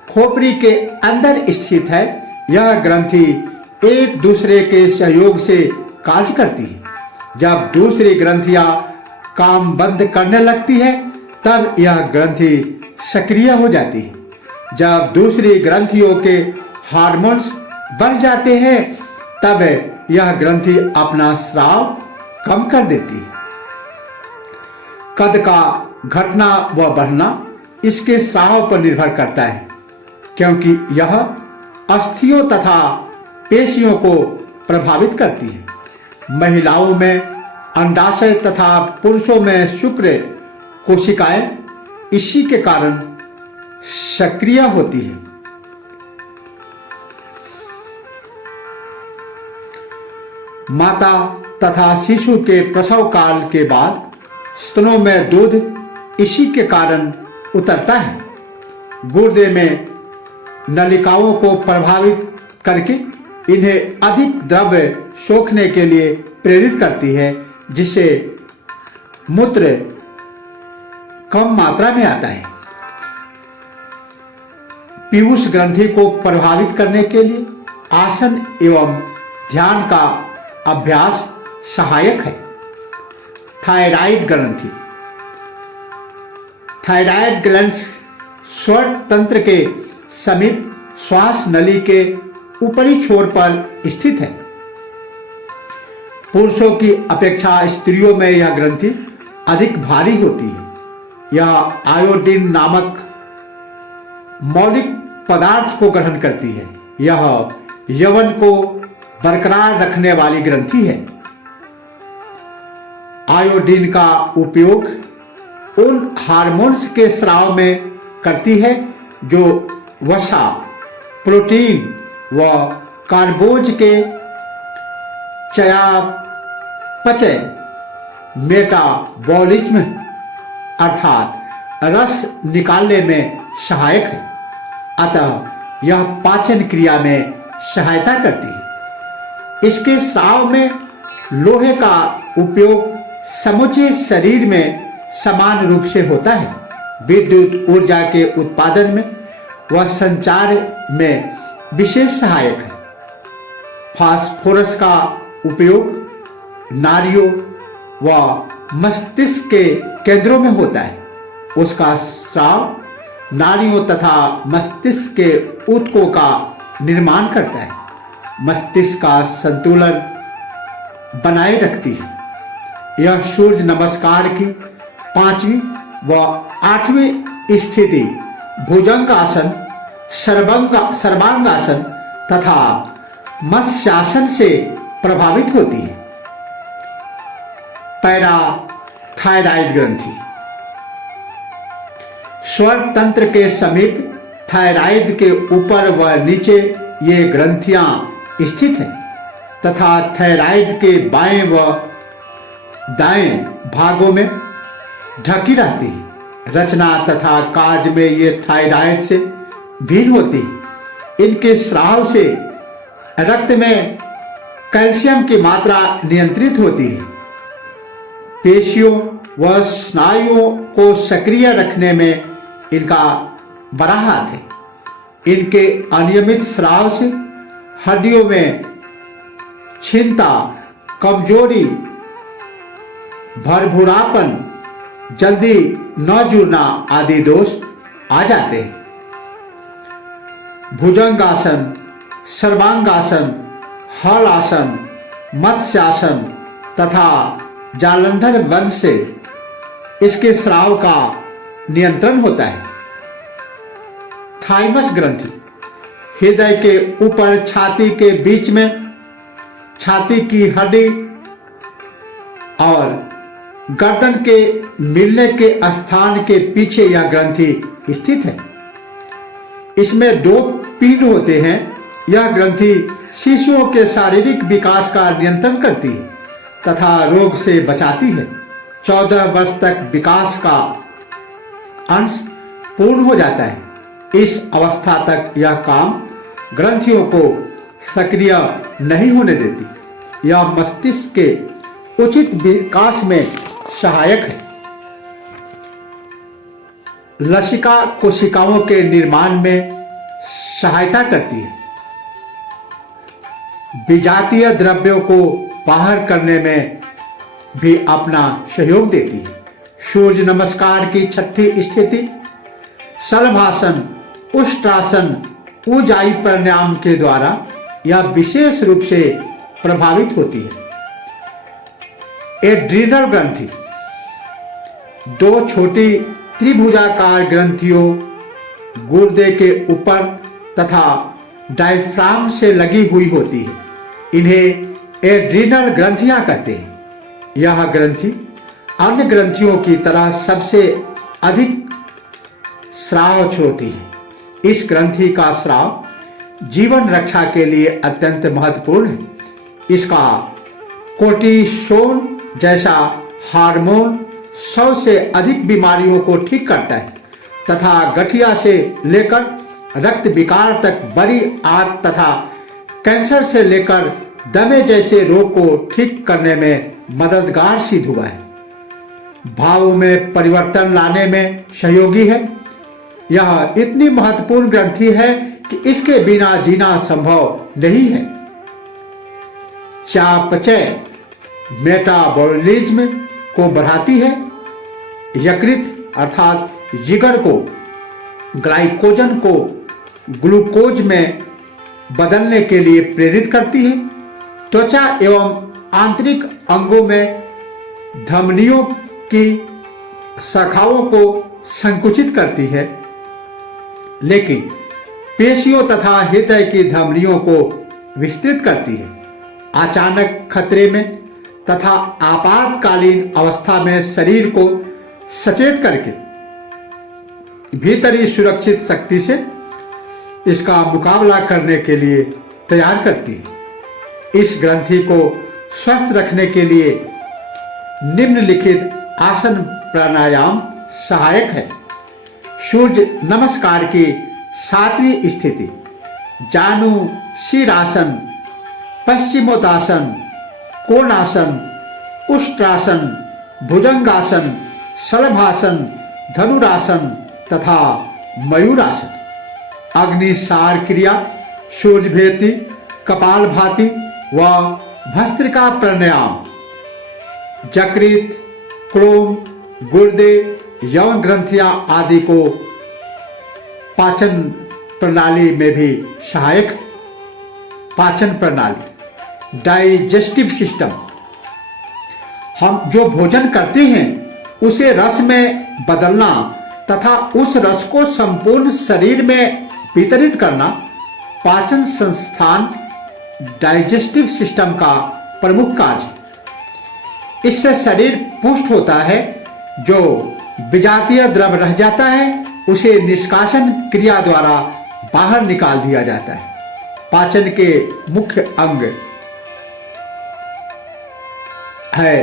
खोपड़ी के अंदर स्थित है। यह ग्रंथि एक दूसरे के सहयोग से कार्य करती है। जब दूसरी ग्रंथियां काम बंद करने लगती है तब यह ग्रंथि सक्रिय हो जाती है। जब दूसरी ग्रंथियों के हार्मोन्स बढ़ जाते हैं तब यह ग्रंथि अपना स्राव कम कर देती है। कद का घटना व बढ़ना इसके स्राव पर निर्भर करता है, क्योंकि यह अस्थियों तथा पेशियों को प्रभावित करती है। महिलाओं में अंडाशय तथा पुरुषों में शुक्र कोशिकाएं इसी के कारण सक्रिय होती है। माता तथा शिशु के प्रसव काल के बाद स्तनों में दूध इसी के कारण उतरता है। गुर्दे में नलिकाओं को प्रभावित करके इन्हें अधिक द्रव्य सोखने के लिए प्रेरित करती है, जिससे मूत्र कम मात्रा में आता है। पीयूष ग्रंथि को प्रभावित करने के लिए आसन एवं ध्यान का अभ्यास सहायक है। थायराइड ग्रंथि। थायराइड ग्लैंड स्वर तंत्र के समीप श्वास नली के ऊपरी छोर पर स्थित है। पुरुषों की अपेक्षा स्त्रियों में यह ग्रंथि अधिक भारी होती है। यह आयोडीन नामक मौलिक पदार्थ को ग्रहण करती है। यह यौवन को बरकरार रखने वाली ग्रंथि है। आयोडीन का उपयोग उन हार्मोन्स के स्राव में करती है जो वसा, प्रोटीन व कार्बोज के चयापचय, मेटाबॉलिज्म अर्थात रस निकालने में सहायक है। अतः यह पाचन क्रिया में सहायता करती है। इसके स्राव में लोहे का उपयोग समूचे शरीर में समान रूप से होता है। विद्युत ऊर्जा के उत्पादन में व संचार में विशेष सहायक है। फास्फोरस का उपयोग नाड़ियों व मस्तिष्क के केंद्रों में होता है। उसका स्राव नाड़ियों तथा मस्तिष्क के ऊतकों का निर्माण करता है। मस्तिष्क का संतुलन बनाए रखती है। यह सूर्य नमस्कार की 5वीं व 8वीं स्थिति भुजंगासन, सर्वांगासन तथा मत्स्यासन से प्रभावित होती है। पैराथायराइड ग्रंथि। स्वर तंत्र के समीप थायराइड के ऊपर व नीचे ये ग्रंथियां स्थित हैं तथा थायराइड के बाएं व दाएं भागों में ढकी रहती है। रचना तथा कार्य में ये थायराइड से भिन्न होती है। इनके स्राव से रक्त में कैल्शियम की मात्रा नियंत्रित होती है। पेशियों व स्नायुओं को सक्रिय रखने में इनका बड़ा हाथ है। इनके अनियमित स्राव से हड्डियों में क्षीणता, कमजोरी, भरभुरापन, जल्दी न जुड़ना आदि दोष आ जाते हैं। भुजंगासन, सर्वांगासन, हलासन, मत्स्यासन तथा जालंधर वंश से इसके स्राव का नियंत्रण होता है। थाइमस ग्रंथि। हृदय के ऊपर छाती के बीच में छाती की हड्डी और गर्दन के मिलने के स्थान के पीछे यह ग्रंथि स्थित है। इसमें 2 पिंड होते हैं। यह ग्रंथि शिशुओं के शारीरिक विकास का नियंत्रण करती है तथा रोग से बचाती है। 14 वर्ष तक विकास का अंश पूर्ण हो जाता है। इस अवस्था तक यह काम ग्रंथियों को सक्रिय नहीं होने देती। यह मस्तिष्क के उचित विकास में सहायक है। लसिका कोशिकाओं के निर्माण में सहायता करती है। विजातीय द्रव्यों को बाहर करने में भी अपना सहयोग देती है। सूर्य नमस्कार की 6थी स्थिति शलभासन, उष्ट्रासन, ऊजाई प्राणायाम के द्वारा यह विशेष रूप से प्रभावित होती है। एड्रिनल ग्रंथि। 2 छोटी त्रिभुजाकार ग्रंथियों गुर्दे के ऊपर तथा डायफ्राम से लगी हुई होती है। इन्हें एड्रिनल ग्रंथियां कहते हैं। यह ग्रंथि अन्य ग्रंथियों की तरह सबसे अधिक स्राव छोड़ती है। इस ग्रंथि का स्राव जीवन रक्षा के लिए अत्यंत महत्वपूर्ण है। इसका कोर्टिसोन जैसा हार्मोन 100 से अधिक बीमारियों को ठीक करता है तथा गठिया से लेकर रक्त विकार तक, बड़ी आंत तथा कैंसर से लेकर दमे जैसे रोग को ठीक करने में मददगार सिद्ध हुआ है। भाव में परिवर्तन लाने में सहयोगी है। यह इतनी महत्वपूर्ण ग्रंथि है कि इसके बिना जीना संभव नहीं है। चयापचय मेटाबॉलिज्म को बढ़ाती है। यकृत अर्थात जिगर को ग्लाइकोजन को ग्लूकोज में बदलने के लिए प्रेरित करती है। त्वचा एवं आंतरिक अंगों में धमनियों की शाखाओं को संकुचित करती है, लेकिन पेशियों तथा हृदय की धमनियों को विस्तृत करती है। अचानक खतरे में तथा आपातकालीन अवस्था में शरीर को सचेत करके भीतरी सुरक्षित शक्ति से इसका मुकाबला करने के लिए तैयार करती है। इस ग्रंथि को स्वस्थ रखने के लिए निम्नलिखित आसन प्राणायाम सहायक है। सूर्य नमस्कार की 7वीं स्थिति जानु शीरासन, पश्चिमोत्तासन, कोणासन, उष्ट्रासन, भुजंगासन, शलभासन, धनुरासन तथा मयूरासन। अग्निसार क्रिया सूर्यभेदी, कपालभाति व भस्त्रिका प्राणायाम यकृत, क्लोम, गुर्दे, यौन ग्रंथियां आदि को पाचन प्रणाली में भी सहायक। पाचन प्रणाली डाइजेस्टिव सिस्टम, हम जो भोजन करते हैं उसे रस में बदलना तथा उस रस को संपूर्ण शरीर में वितरित करना पाचन संस्थान डाइजेस्टिव सिस्टम का प्रमुख कार्य है। इससे शरीर पुष्ट होता है। जो विजातीय द्रव रह जाता है उसे निष्कासन क्रिया द्वारा बाहर निकाल दिया जाता है। पाचन के मुख्य अंग है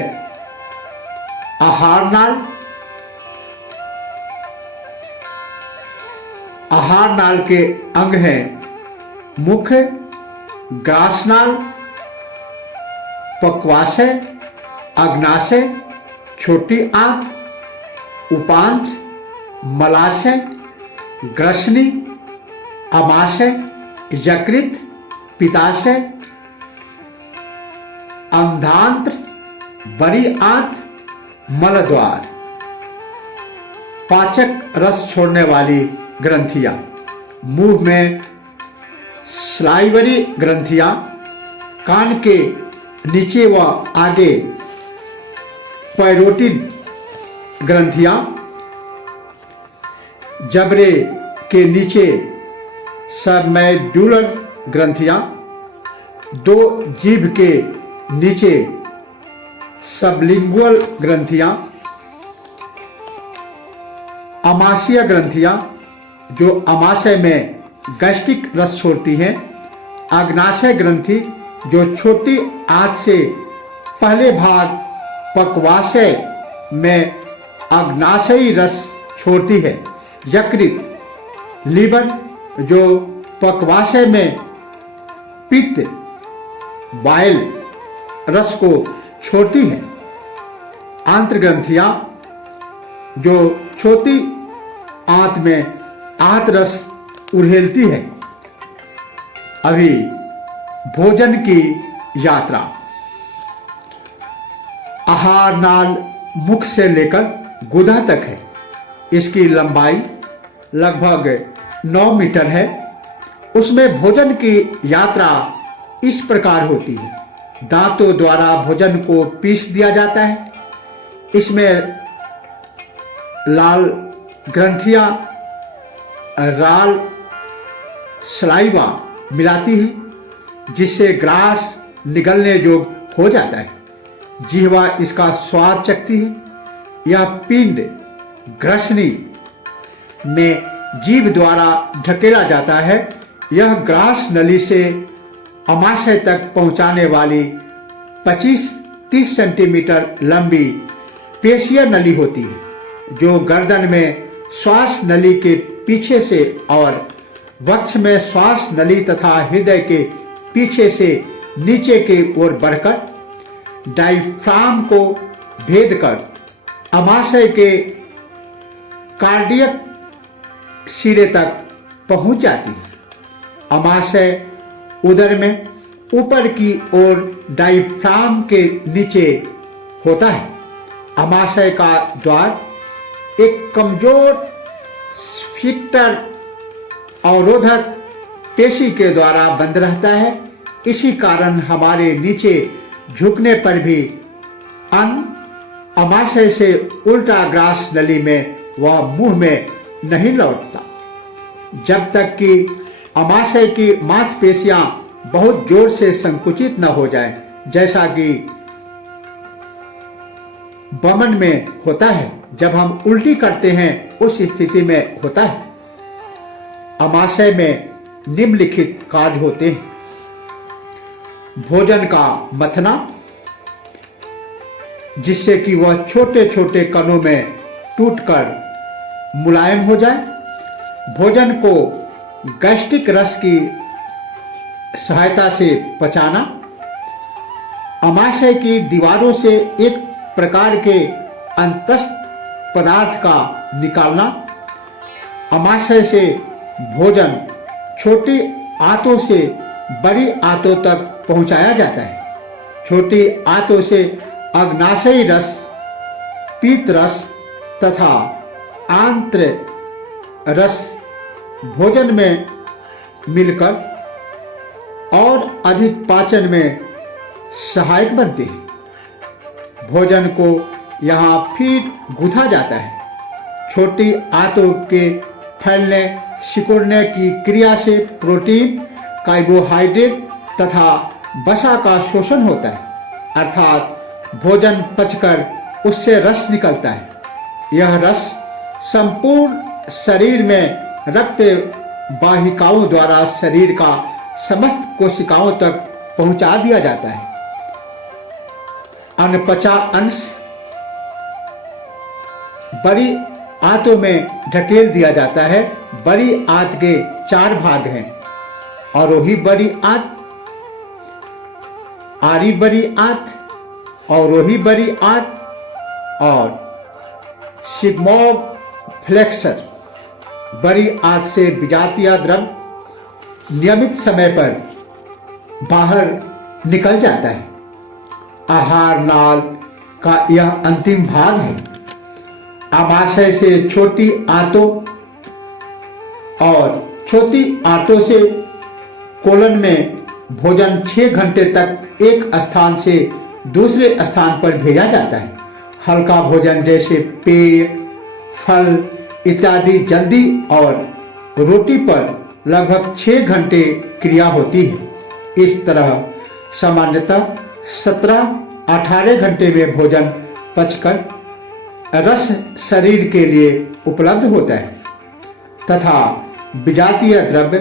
आहार नाल। आहार नाल के अंग हैं मुख्य ग्रासनाल, पक्वाशय, अग्नाशय, छोटी आंत, उपांत्र, मलाशय, ग्रसनी, अमाशय, यकृत, पित्ताशय, अंधांत्र, बड़ी आंत, मलद्वार। पाचक रस छोड़ने वाली ग्रंथियां मुंह में स्लाइवरी ग्रंथियां, कान के नीचे व आगे पैरोटिड ग्रंथियां, जबड़े के नीचे सबमेडुलर ग्रंथियां, दो जीभ के नीचे सबलिंगुअल ग्रंथियां, अमाशय ग्रंथियां जो अमाशय में गैस्ट्रिक रस छोड़ती हैं, अग्नाशय ग्रंथि जो छोटी आंत से पहले भाग पक्वाशय में अग्नाशयी रस छोड़ती है, यकृत लीवर जो पक्वाशय में पित्त वाइल रस को छोड़ती है, आंत्र ग्रंथियां जो छोटी आंत में आंत रस उड़ेलती है। अभी भोजन की यात्रा। आहार नाल मुख से लेकर गुदा तक है। इसकी लंबाई लगभग 9 मीटर है। उसमें भोजन की यात्रा इस प्रकार होती है। दांतों द्वारा भोजन को पीस दिया जाता है। इसमें लाल ग्रंथियां राल सलाइवा मिलाती है जिससे ग्रास निगलने योग्य हो जाता है। जिह्वा इसका स्वाद चखती है। यह पिंड ग्रसनी में जीभ द्वारा ढकेला जाता है। यह ग्रास नली से अमाशय तक पहुंचाने वाली 25-30 सेंटीमीटर लंबी पेशीय नली होती है जो गर्दन में श्वास नली के पीछे से और वक्ष में श्वास नली तथा हृदय के पीछे से नीचे की ओर बढ़कर डायफ्राम को भेद कर अमाशय के कार्डियक सिरे तक पहुंच जाती है। अमाशय उदर में ऊपर की ओर डायफ्राम के नीचे होता है। अमाशय का द्वार एक कमजोर स्फिंक्टर अवरोधक पेशी के द्वारा बंद रहता है। इसी कारण हमारे नीचे झुकने पर भी अन्न अमाशय से उल्टा ग्रास नली में व मुंह में नहीं लौटता जब तक कि अमाशय की मांसपेशियां बहुत जोर से संकुचित न हो जाए, जैसा कि वमन में होता है जब हम उल्टी करते हैं, उस स्थिति में होता है। अमाशय में निम्नलिखित कार्य होते हैं। भोजन का मथना, जिससे कि वह छोटे छोटे कणों में टूटकर मुलायम हो जाए। भोजन को गैस्ट्रिक रस की सहायता से पचाना। अमाशय की दीवारों से एक प्रकार के अंतस्थ पदार्थ का निकालना। अमाशय से भोजन छोटी आंतों से बड़ी आंतों तक पहुंचाया जाता है। छोटी आंतों से अग्नाशयी रस, पीत रस तथा आंत्र रस भोजन में मिलकर और अधिक पाचन में सहायक बनते हैं। भोजन को यहाँ फिर गूंथा जाता है। छोटी आंतों के फैलने सिकुड़ने की क्रिया से प्रोटीन, कार्बोहाइड्रेट तथा वसा का शोषण होता है, अर्थात भोजन पचकर उससे रस निकलता है। यह रस संपूर्ण शरीर में रक्त वाहिकाओं द्वारा शरीर का समस्त कोशिकाओं तक पहुंचा दिया जाता है। अनपचा अंश बड़ी आंतों में ढकेल दिया जाता है। बड़ी आंत के 4 भाग हैं: आरोही बड़ी आंत, आरी बड़ी आंत, अवरोही बड़ी आंत और सिग्मोइड फ्लेक्सर। बड़ी आंत से विजातीय द्रव नियमित समय पर बाहर निकल जाता है। आहार नाल का यह अंतिम भाग है। अमाशय से छोटी आंतों और छोटी आंतों से कोलन में भोजन 6 घंटे तक एक स्थान से दूसरे स्थान पर भेजा जाता है। हल्का भोजन जैसे पेय, फल इत्यादि जल्दी और रोटी पर लगभग 6 घंटे क्रिया होती है। इस तरह सामान्यतः 17-18 घंटे में भोजन पचकर रस शरीर के लिए उपलब्ध होता है तथा विजातीय द्रव्य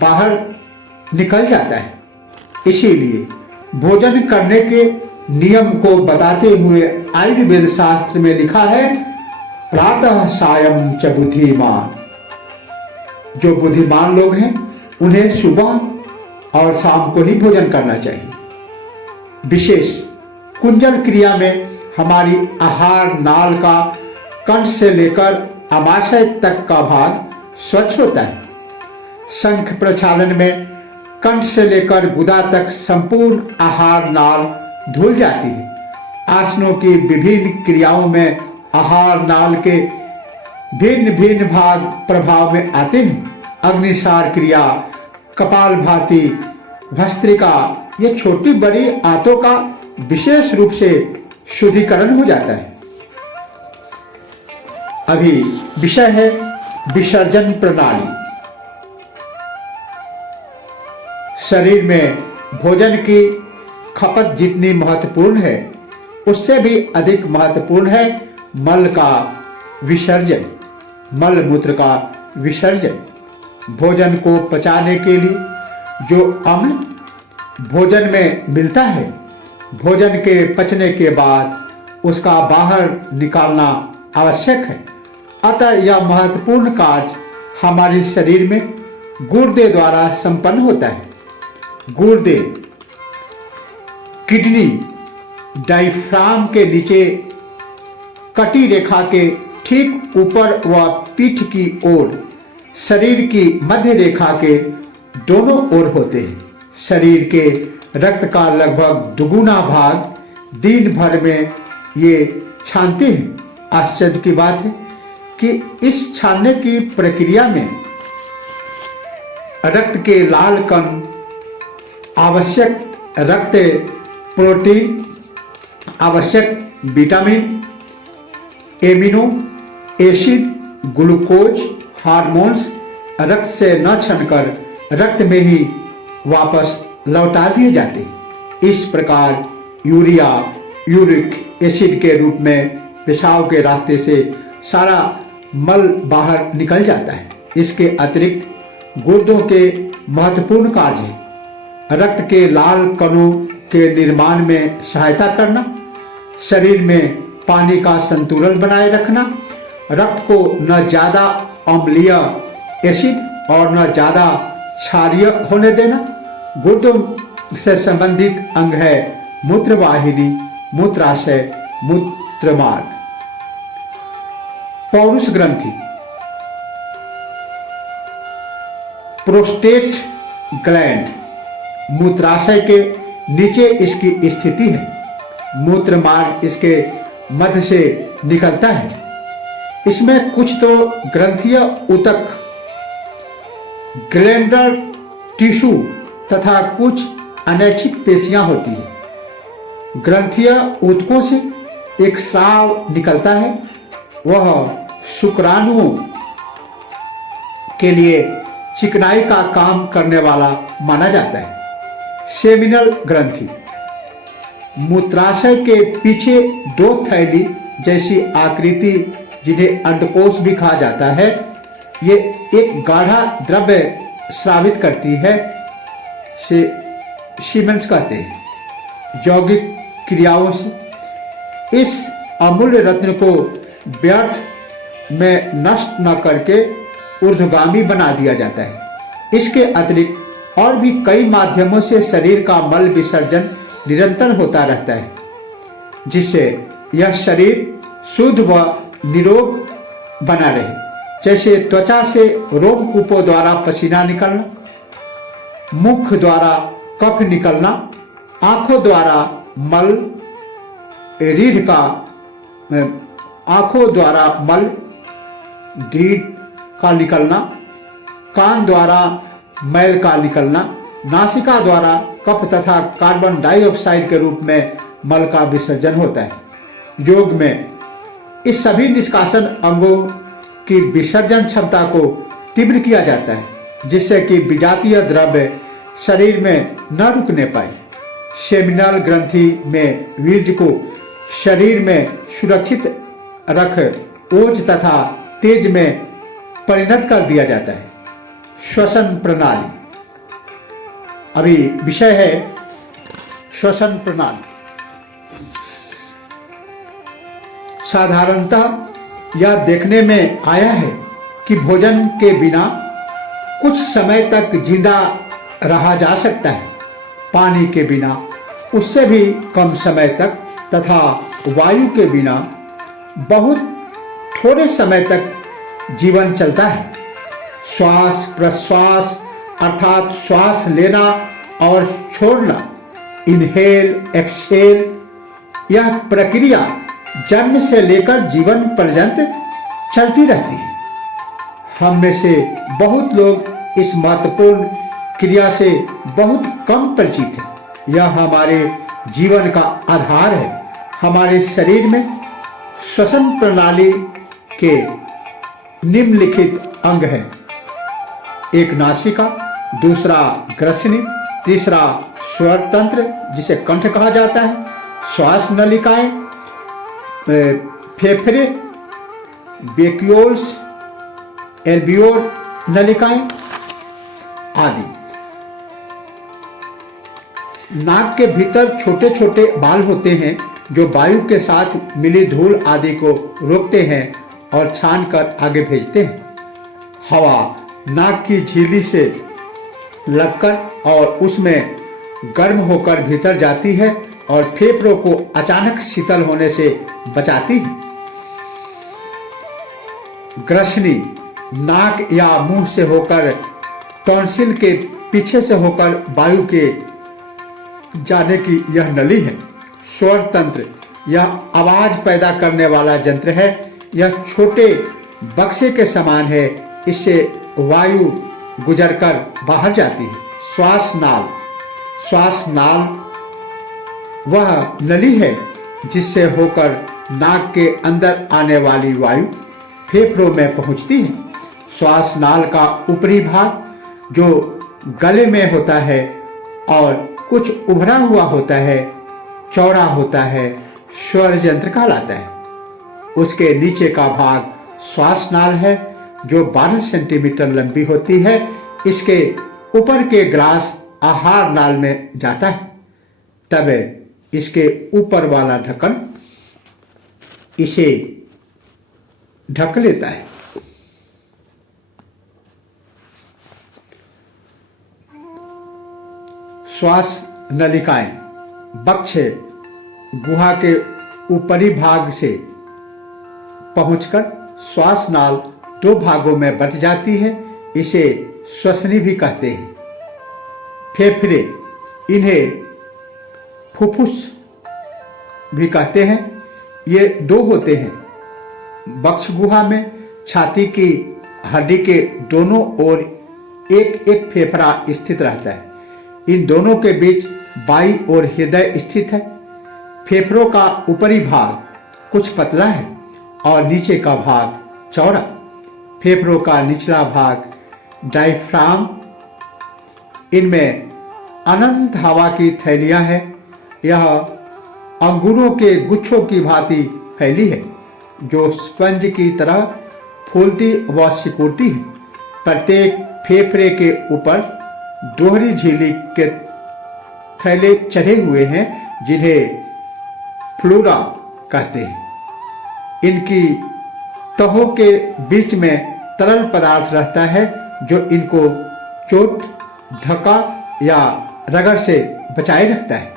बाहर निकल जाता है। इसीलिए भोजन करने के नियम को बताते हुए आयुर्वेद शास्त्र में लिखा है, प्रातः सायं च बुद्धिमान। जो बुद्धिमान लोग हैं उन्हें सुबह और शाम को ही भोजन करना चाहिए। विशेष कुंजल क्रिया में हमारी आहार नाल का कंठ से लेकर अमाशय तक का भाग स्वच्छ होता है। शंख प्रक्षालन में कंठ से लेकर गुदा तक संपूर्ण आहार नाल धुल जाती है। आसनों की विभिन्न क्रियाओं में आहार नाल के भिन्न भिन्न भाग प्रभाव में आते हैं। अग्निसार क्रिया, कपालभाति, भस्त्रिका, ये छोटी बड़ी आंतों का विशेष रूप से शुद्धिकरण हो जाता है। अभी विषय है विसर्जन प्रणाली। शरीर में भोजन की खपत जितनी महत्वपूर्ण है, उससे भी अधिक महत्वपूर्ण है मल का विसर्जन, मल मूत्र का विसर्जन। भोजन को पचाने के लिए जो अम्ल भोजन में मिलता है, भोजन के पचने के बाद उसका बाहर निकालना आवश्यक है। अतः यह महत्वपूर्ण कार्य हमारे शरीर में गुर्दे द्वारा संपन्न होता है। गुर्दे किडनी डायफ्राम के नीचे कटी रेखा के ठीक ऊपर व पीठ की ओर शरीर की मध्य रेखा के दोनों ओर होते हैं। शरीर के रक्त का लगभग दुगुना भाग दिन भर में ये छानते हैं। आश्चर्य की बात है कि इस छानने की प्रक्रिया में रक्त के लाल कण, आवश्यक रक्त प्रोटीन, आवश्यक vitamin, amino acid, glucose, hormones रक्त से न छनकर रक्त में ही वापस लौटा दिए जाते। इस प्रकार यूरिया यूरिक एसिड के रूप में पेशाब के रास्ते से सारा मल बाहर निकल जाता है। इसके अतिरिक्त गुर्दों के महत्वपूर्ण कार्य हैं। रक्त के लाल कणों के निर्माण में सहायता करना, शरीर में पानी का संतुलन बनाए रखना, रक्त को न ज़्यादा अम्लीय एसिड और न ज़्यादा क्षारीय होने देना। गुर्दों से संबंधित अंग है मूत्रवाहिनी, मूत्राशय, मूत्रमार्ग। पौरुष ग्रंथि, प्रोस्टेट ग्लैंड, मूत्राशय के नीचे इसकी स्थिति है। मूत्र मार्ग इसके मध्य से निकलता है। इसमें कुछ तो ग्रंथीय ऊतक, ग्लैंडर टिश्यू तथा कुछ अनैच्छिक पेशियां होती है। ग्रंथीय ऊतकों से एक स्राव निकलता है। वह शुक्राणुओं के लिए चिकनाई का काम करने वाला माना जाता है। सेमिनल ग्रंथि, मूत्राशय के पीछे दो थैली जैसी आकृति, जिन्हें अंडकोश भी कहा जाता है, ये एक गाढ़ा द्रव्य स्रावित करती है, से सीमेंस कहते हैं। यौगिक क्रियाओं से इस अमूल्य रत्न को व्यर्थ में नष्ट न करके ऊर्ध्वगामी बना दिया जाता है। इसके अतिरिक्त और भी कई माध्यमों से शरीर का मल विसर्जन निरंतर होता रहता है, जिससे यह शरीर शुद्ध व निरोग बना रहे। जैसे त्वचा से रोमकूपों द्वारा पसीना निकलना, मुख द्वारा कफ निकलना, आंखों द्वारा मल, रीढ़ का आंखों द्वारा मल रीढ़ का निकलना, कान द्वारा मैल का निकलना, नासिका द्वारा कफ तथा कार्बन डाइऑक्साइड के रूप में मल का विसर्जन होता है। योग में इस सभी निष्कासन अंगों की विसर्जन क्षमता को तीव्र किया जाता है, जिससे कि विजातीय द्रव्य शरीर में न रुकने पाए। सेमिनल ग्रंथि में वीर्य को शरीर में सुरक्षित रख ओज तथा तेज में परिणत कर दिया जाता है। श्वसन प्रणाली, अभी विषय है श्वसन प्रणाली। साधारणतः यह देखने में आया है कि भोजन के बिना कुछ समय तक जिंदा रहा जा सकता है, पानी के बिना उससे भी कम समय तक, तथा वायु के बिना बहुत थोड़े समय तक जीवन चलता है। श्वास प्रश्वास अर्थात श्वास लेना और छोड़ना, इनहेल एक्सहेल, यह प्रक्रिया जन्म से लेकर जीवन पर्यंत चलती रहती है। हम में से बहुत लोग इस महत्वपूर्ण क्रिया से बहुत कम परिचित हैं। यह हमारे जीवन का आधार है। हमारे शरीर में श्वसन प्रणाली के निम्नलिखित अंग हैं। एक नासिका, दूसरा ग्रसनी, तीसरा स्वर तंत्र जिसे कंठ कहा जाता है, श्वास नलिकाएं, फेफड़े, ब्रेकियोल्स, एल्वियोल नलिकाएं आदि। नाक के भीतर छोटे छोटे बाल होते हैं जो वायु के साथ मिली धूल आदि को रोकते हैं और छान कर आगे भेजते हैं। हवा नाक की झिल्ली से लगकर और उसमें गर्म होकर भीतर जाती है और फेफड़ों को अचानक शीतल होने से बचाती है। ग्रसनी नाक या मुंह से होकर टॉन्सिल के पीछे से होकर वायु के जाने की यह नली है। स्वर तंत्र यह आवाज पैदा करने वाला यंत्र है। यह छोटे बक्से के समान है, इससे वायु गुजरकर बाहर जाती है। श्वास नाल वह नली है जिससे होकर नाक के अंदर आने वाली वायु फेफड़ों में पहुंचती है। श्वास नाल का ऊपरी भाग जो गले में होता है और कुछ उभरा हुआ होता है, चौड़ा होता है, स्वर यंत्र कहलाता है। उसके नीचे का भाग श्वास नाल है जो 12 सेंटीमीटर लंबी होती है। इसके ऊपर के ग्लास आहार नाल में जाता है, तब इसके ऊपर वाला ढक्कन इसे ढक लेता है। श्वास नलिकाएं बक्ष गुहा के ऊपरी भाग से पहुंचकर श्वास नाल 2 भागों में बंट जाती है। इसे श्वसनी भी कहते हैं। फेफड़े इन्हें फुफ्फुस भी कहते हैं। ये 2 होते हैं। बक्ष गुहा में छाती की हड्डी के दोनों ओर एक एक फेफड़ा स्थित रहता है। इन दोनों के बीच बाईं ओर हृदय स्थित है। फेफड़ों का ऊपरी भाग कुछ पतला है और नीचे का भाग चौड़ा। फेफड़ों का निचला भाग डायफ्राम, इनमें अनंत हवा की थैलियां हैं। यह अंगूरों के गुच्छों की भांति फैली है जो स्पंज की तरह फूलती व सिकुड़ती है। प्रत्येक फेफड़े के ऊपर दोहरी झिल्ली के थैले चढ़े हुए हैं जिन्हें फ्लोरा कहते हैं। इनकी तहों के बीच में तरल पदार्थ रहता है जो इनको चोट, धक्का या रगड़ से बचाए रखता है।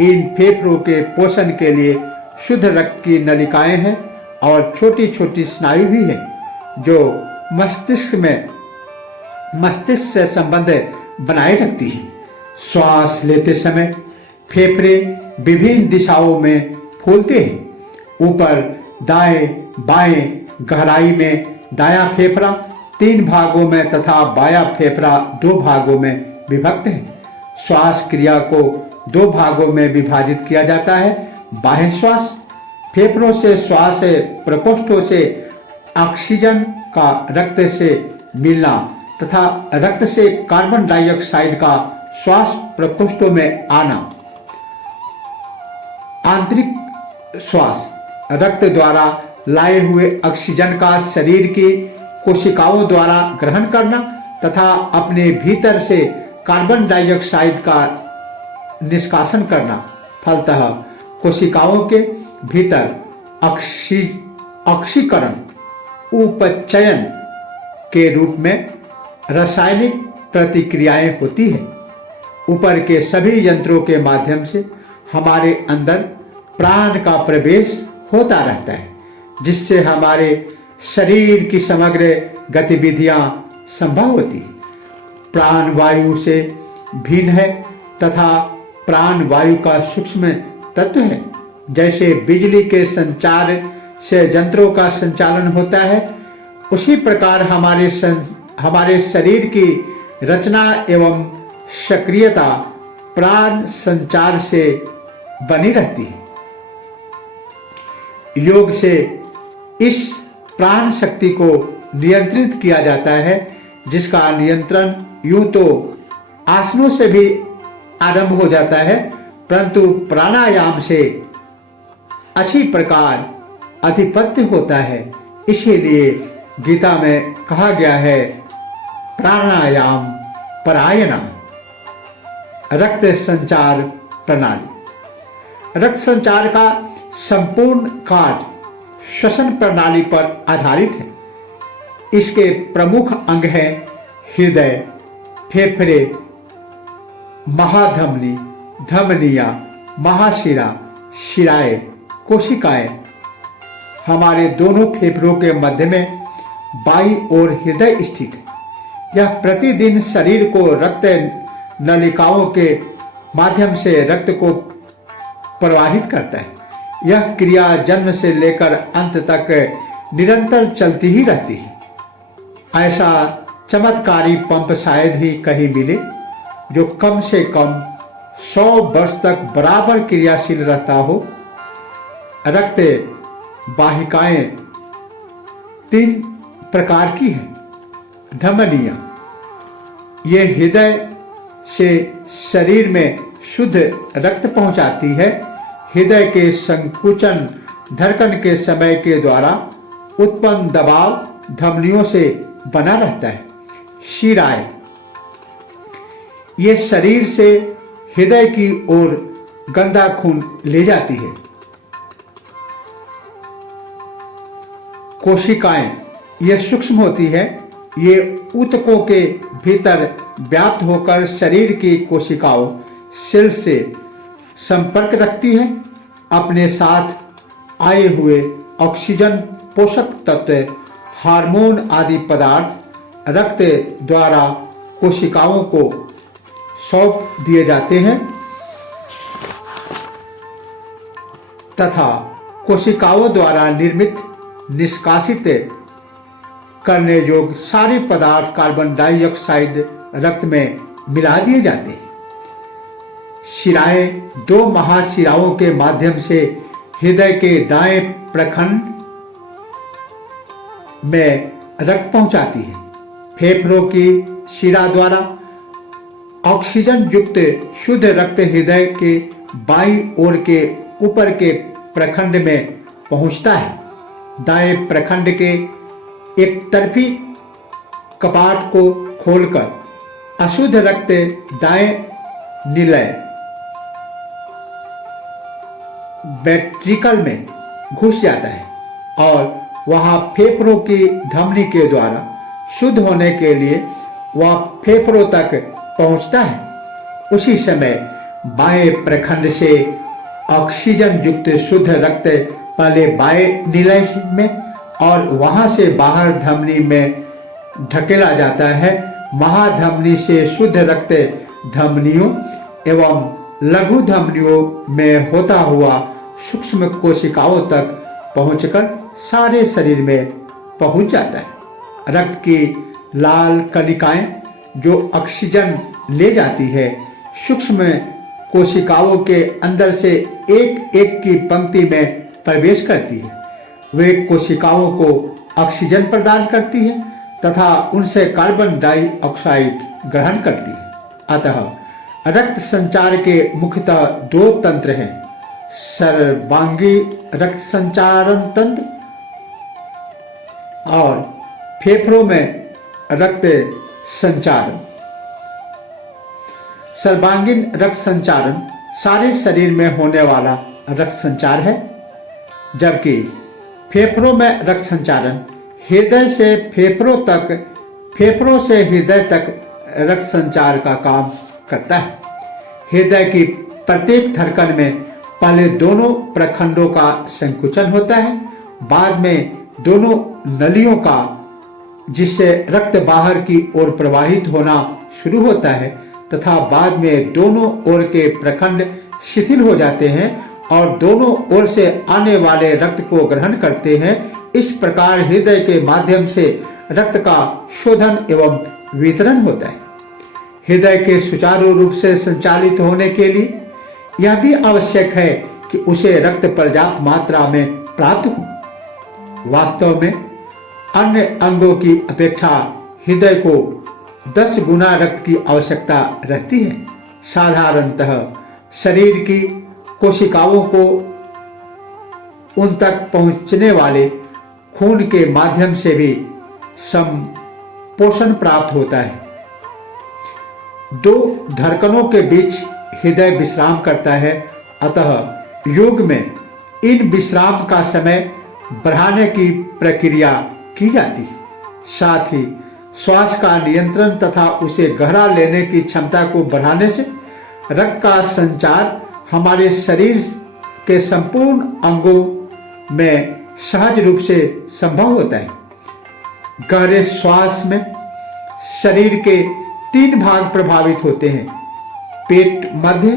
इन फेफड़ों के पोषण के लिए शुद्ध रक्त की नलिकाएं हैं और छोटी छोटी स्नायु भी हैं जो मस्तिष्क से संबंध बनाए रखती है। श्वास लेते समय फेफड़े विभिन्न दिशाओं में फूलते हैं। ऊपर दाएं बाएं गहराई में दायां फेफड़ा 3 भागों में तथा बायां फेफड़ा 2 भागों में विभक्त है। श्वास क्रिया को 2 भागों में विभाजित किया जाता है। बाह्य श्वास फेफड़ों से श्वास प्रकोष्ठों से ऑक्सीजन का रक्त से मिलना तथा रक्त से कार्बन डाइऑक्साइड का श्वास प्रकोष्ठों में आना। आंतरिक श्वास रक्त द्वारा लाए हुए ऑक्सीजन का शरीर की कोशिकाओं द्वारा ग्रहण करना तथा अपने भीतर से कार्बन डाइऑक्साइड का निष्कासन करना। फलतः कोशिकाओं के भीतर ऑक्सीकरण उपचयन के रूप में रासायनिक प्रतिक्रियाएं होती है। ऊपर के सभी यंत्रों के माध्यम से हमारे अंदर प्राण का प्रवेश होता रहता है जिससे हमारे शरीर की समग्र गतिविधियां संभव होती है। प्राण वायु से भिन्न है तथा प्राण वायु का सूक्ष्म तत्व है। जैसे बिजली के संचार से यंत्रों का संचालन होता है, उसी प्रकार हमारे शरीर की रचना एवं सक्रियता प्राण संचार से बनी रहती है। योग से इस प्राण शक्ति को नियंत्रित किया जाता है, जिसका नियंत्रण यूं तो आसनों से भी आरंभ हो जाता है, परंतु प्राणायाम से अच्छी प्रकार अधिपत्य होता है। इसीलिए गीता में कहा गया है प्राणायाम परायणम। रक्त संचार प्रणाली। रक्त संचार का संपूर्ण कार्य श्वसन प्रणाली पर आधारित है। इसके प्रमुख अंग हैं हृदय, फेफड़े, महाधमनी, धमनियां, महाशिरा, शिराएं, कोशिकाएं। हमारे दोनों फेफड़ों के मध्य में बाईं ओर हृदय स्थित है। यह प्रतिदिन शरीर को रक्त नलिकाओं के माध्यम से रक्त को प्रवाहित करता है। यह क्रिया जन्म से लेकर अंत तक निरंतर चलती ही रहती है। ऐसा चमत्कारी पंप शायद ही कहीं मिले जो कम से कम 100 वर्ष तक बराबर क्रियाशील रहता हो। रक्त वाहिकाएं 3 प्रकार की हैं। धमनियां, ये हृदय से शरीर में शुद्ध रक्त पहुंचाती है। हृदय के संकुचन धड़कन के समय के द्वारा उत्पन्न दबाव धमनियों से बना रहता है। शिराएं, ये शरीर से हृदय की ओर गंदा खून ले जाती है। कोशिकाएं, ये सूक्ष्म होती है। ये ऊतकों के भीतर व्याप्त होकर शरीर की कोशिकाओं सेल से संपर्क रखती है। अपने साथ आए हुए ऑक्सीजन, पोषक तत्व, हार्मोन आदि पदार्थ रक्त द्वारा कोशिकाओं को सौंप दिए जाते हैं तथा कोशिकाओं द्वारा निर्मित निष्कासित करने योग्य सारे पदार्थ कार्बन डाइऑक्साइड रक्त में मिला दिए जाते हैं। शिराएं 2 महाशिराओं के माध्यम से हृदय के दाएं प्रखंड में रक्त पहुंचाती है। फेफड़ों की शिरा द्वारा ऑक्सीजन युक्त शुद्ध रक्त हृदय के बाईं ओर के ऊपर के प्रखंड में पहुंचता है। दाएं प्रखंड के एक तरफी कपाट को खोलकर अशुद्ध रक्त दाएं निलय वेंट्रिकल में घुस जाता है और वहां फेफड़ों की धमनी के द्वारा शुद्ध होने के लिए वह फेफड़ों तक पहुंचता है। उसी समय बाएं प्रखंड से ऑक्सीजन युक्त शुद्ध रक्त पहले बाएं निलय में और वहां से बाहर धमनी में ढकेला जाता है। महाधमनी से शुद्ध रक्त धमनियों एवं लघु धमनियों में होता हुआ सूक्ष्म कोशिकाओं तक पहुंचकर सारे शरीर में पहुंच जाता है। रक्त की लाल कणिकाएं जो ऑक्सीजन ले जाती है, सूक्ष्म कोशिकाओं के अंदर से एक एक की पंक्ति में प्रवेश करती है। वे कोशिकाओं को ऑक्सीजन प्रदान करती है तथा उनसे कार्बन डाइऑक्साइड ग्रहण करती है। अतः रक्त संचार के मुख्यतः 2 तंत्र हैं, सर्वांगी रक्त संचारण तंत्र और फेफड़ों में रक्त संचारण। सर्वांगीण रक्त संचारण सारे शरीर में होने वाला रक्त संचार है, जबकि फेफड़ों में रक्त संचारण हृदय से फेफड़ों तक, फेफड़ों से हृदय तक रक्त संचार का काम करता है। हृदय की प्रत्येक धड़कन में पहले दोनों प्रखंडों का संकुचन होता है, बाद में दोनों नलियों का, जिससे रक्त बाहर की ओर प्रवाहित होना शुरू होता है, तथा बाद में दोनों ओर के प्रखंड शिथिल हो जाते हैं और दोनों ओर से आने वाले रक्त को ग्रहण करते हैं। इस प्रकार हृदय के माध्यम से रक्त का शोधन एवं वितरण होता है। हृदय के सुचारू रूप से संचालित होने के लिए यह भी आवश्यक है कि उसे रक्त पर्याप्त मात्रा में प्राप्त हो। वास्तव में अन्य अंगों की अपेक्षा हृदय को 10 गुना रक्त की आवश्यकता रहती है। साधारणतः शरीर की कोशिकाओं को उन तक पहुंचने वाले खून के माध्यम से भी संपोषण प्राप्त होता है। 2 धड़कनों के बीच हृदय विश्राम करता है, अतः योग में इन विश्राम का समय बढ़ाने की प्रक्रिया की जाती है। साथ ही श्वास का नियंत्रण तथा उसे गहरा लेने की क्षमता को बढ़ाने से रक्त का संचार हमारे शरीर के संपूर्ण अंगों में सहज रूप से संभव होता है। गहरे श्वास में शरीर के 3 भाग प्रभावित होते हैं, पेट, मध्य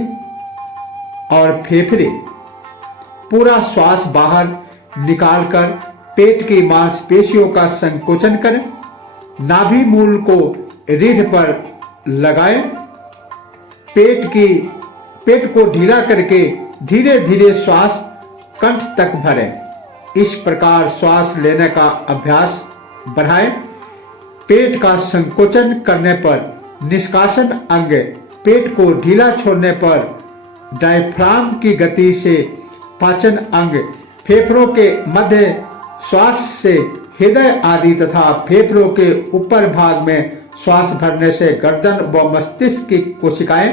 और फेफड़े। पूरा श्वास बाहर निकालकर पेट की मांसपेशियों का संकोचन करें। नाभि मूल को रीढ़ पर लगाएं। पेट को ढीला करके धीरे धीरे श्वास कंठ तक भरें। इस प्रकार श्वास लेने का अभ्यास बढ़ाएं। पेट का संकोचन करने पर निष्कासन अंग, पेट को ढीला छोड़ने पर डायफ्राम की गति से पाचन अंग, फेफड़ों के मध्य श्वास से हृदय आदि तथा फेफड़ों के ऊपर भाग में श्वास भरने से गर्दन व मस्तिष्क की कोशिकाएं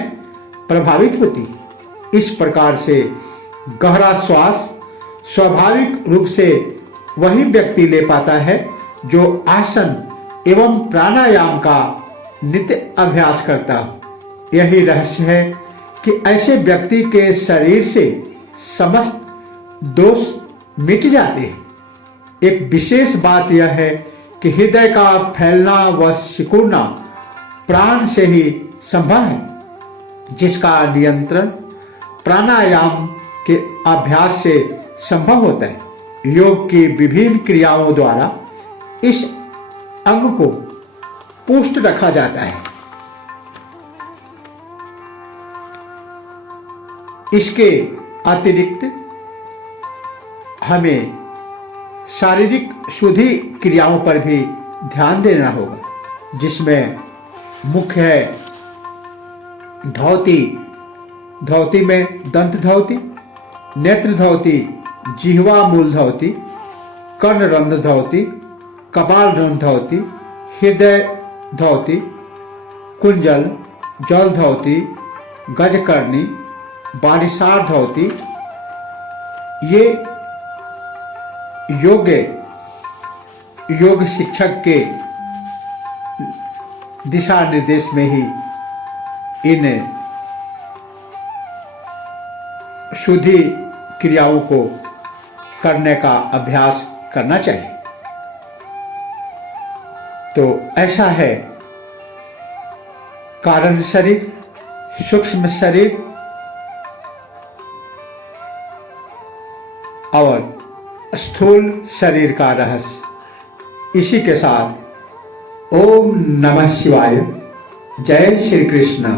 प्रभावित होती। इस प्रकार से गहरा श्वास स्वाभाविक रूप से वही व्यक्ति ले पाता है जो आसन एवं प्राणायाम का नित्य अभ्यास करता हो। यही रहस्य है कि ऐसे व्यक्ति के शरीर से समस्त दोष मिट जाते हैं। एक विशेष बात यह है कि हृदय का फैलना व सिकुड़ना प्राण से ही संभव है, जिसका नियंत्रण प्राणायाम के अभ्यास से संभव होता है। योग की विभिन्न क्रियाओं द्वारा इस अंग को पुष्ट रखा जाता है। इसके अतिरिक्त हमें शारीरिक शुद्धि क्रियाओं पर भी ध्यान देना होगा, जिसमें मुख्य है धौती। धौती में दंत धौती, नेत्र धौती, जिह्वा मूल धौती, कर्ण रंध्र धौती, कपाल रंध्र धौती, हृदय धौती, कुंजल, जल धौती, गजकर्णी, बारिशार धौती। ये योग शिक्षक के दिशा निर्देश में ही इन शुद्धि क्रियाओं को करने का अभ्यास करना चाहिए। तो ऐसा है कारण शरीर, सूक्ष्म शरीर और स्थूल शरीर का रहस्य। इसी के साथ ओम नमः शिवाय। जय श्री कृष्ण।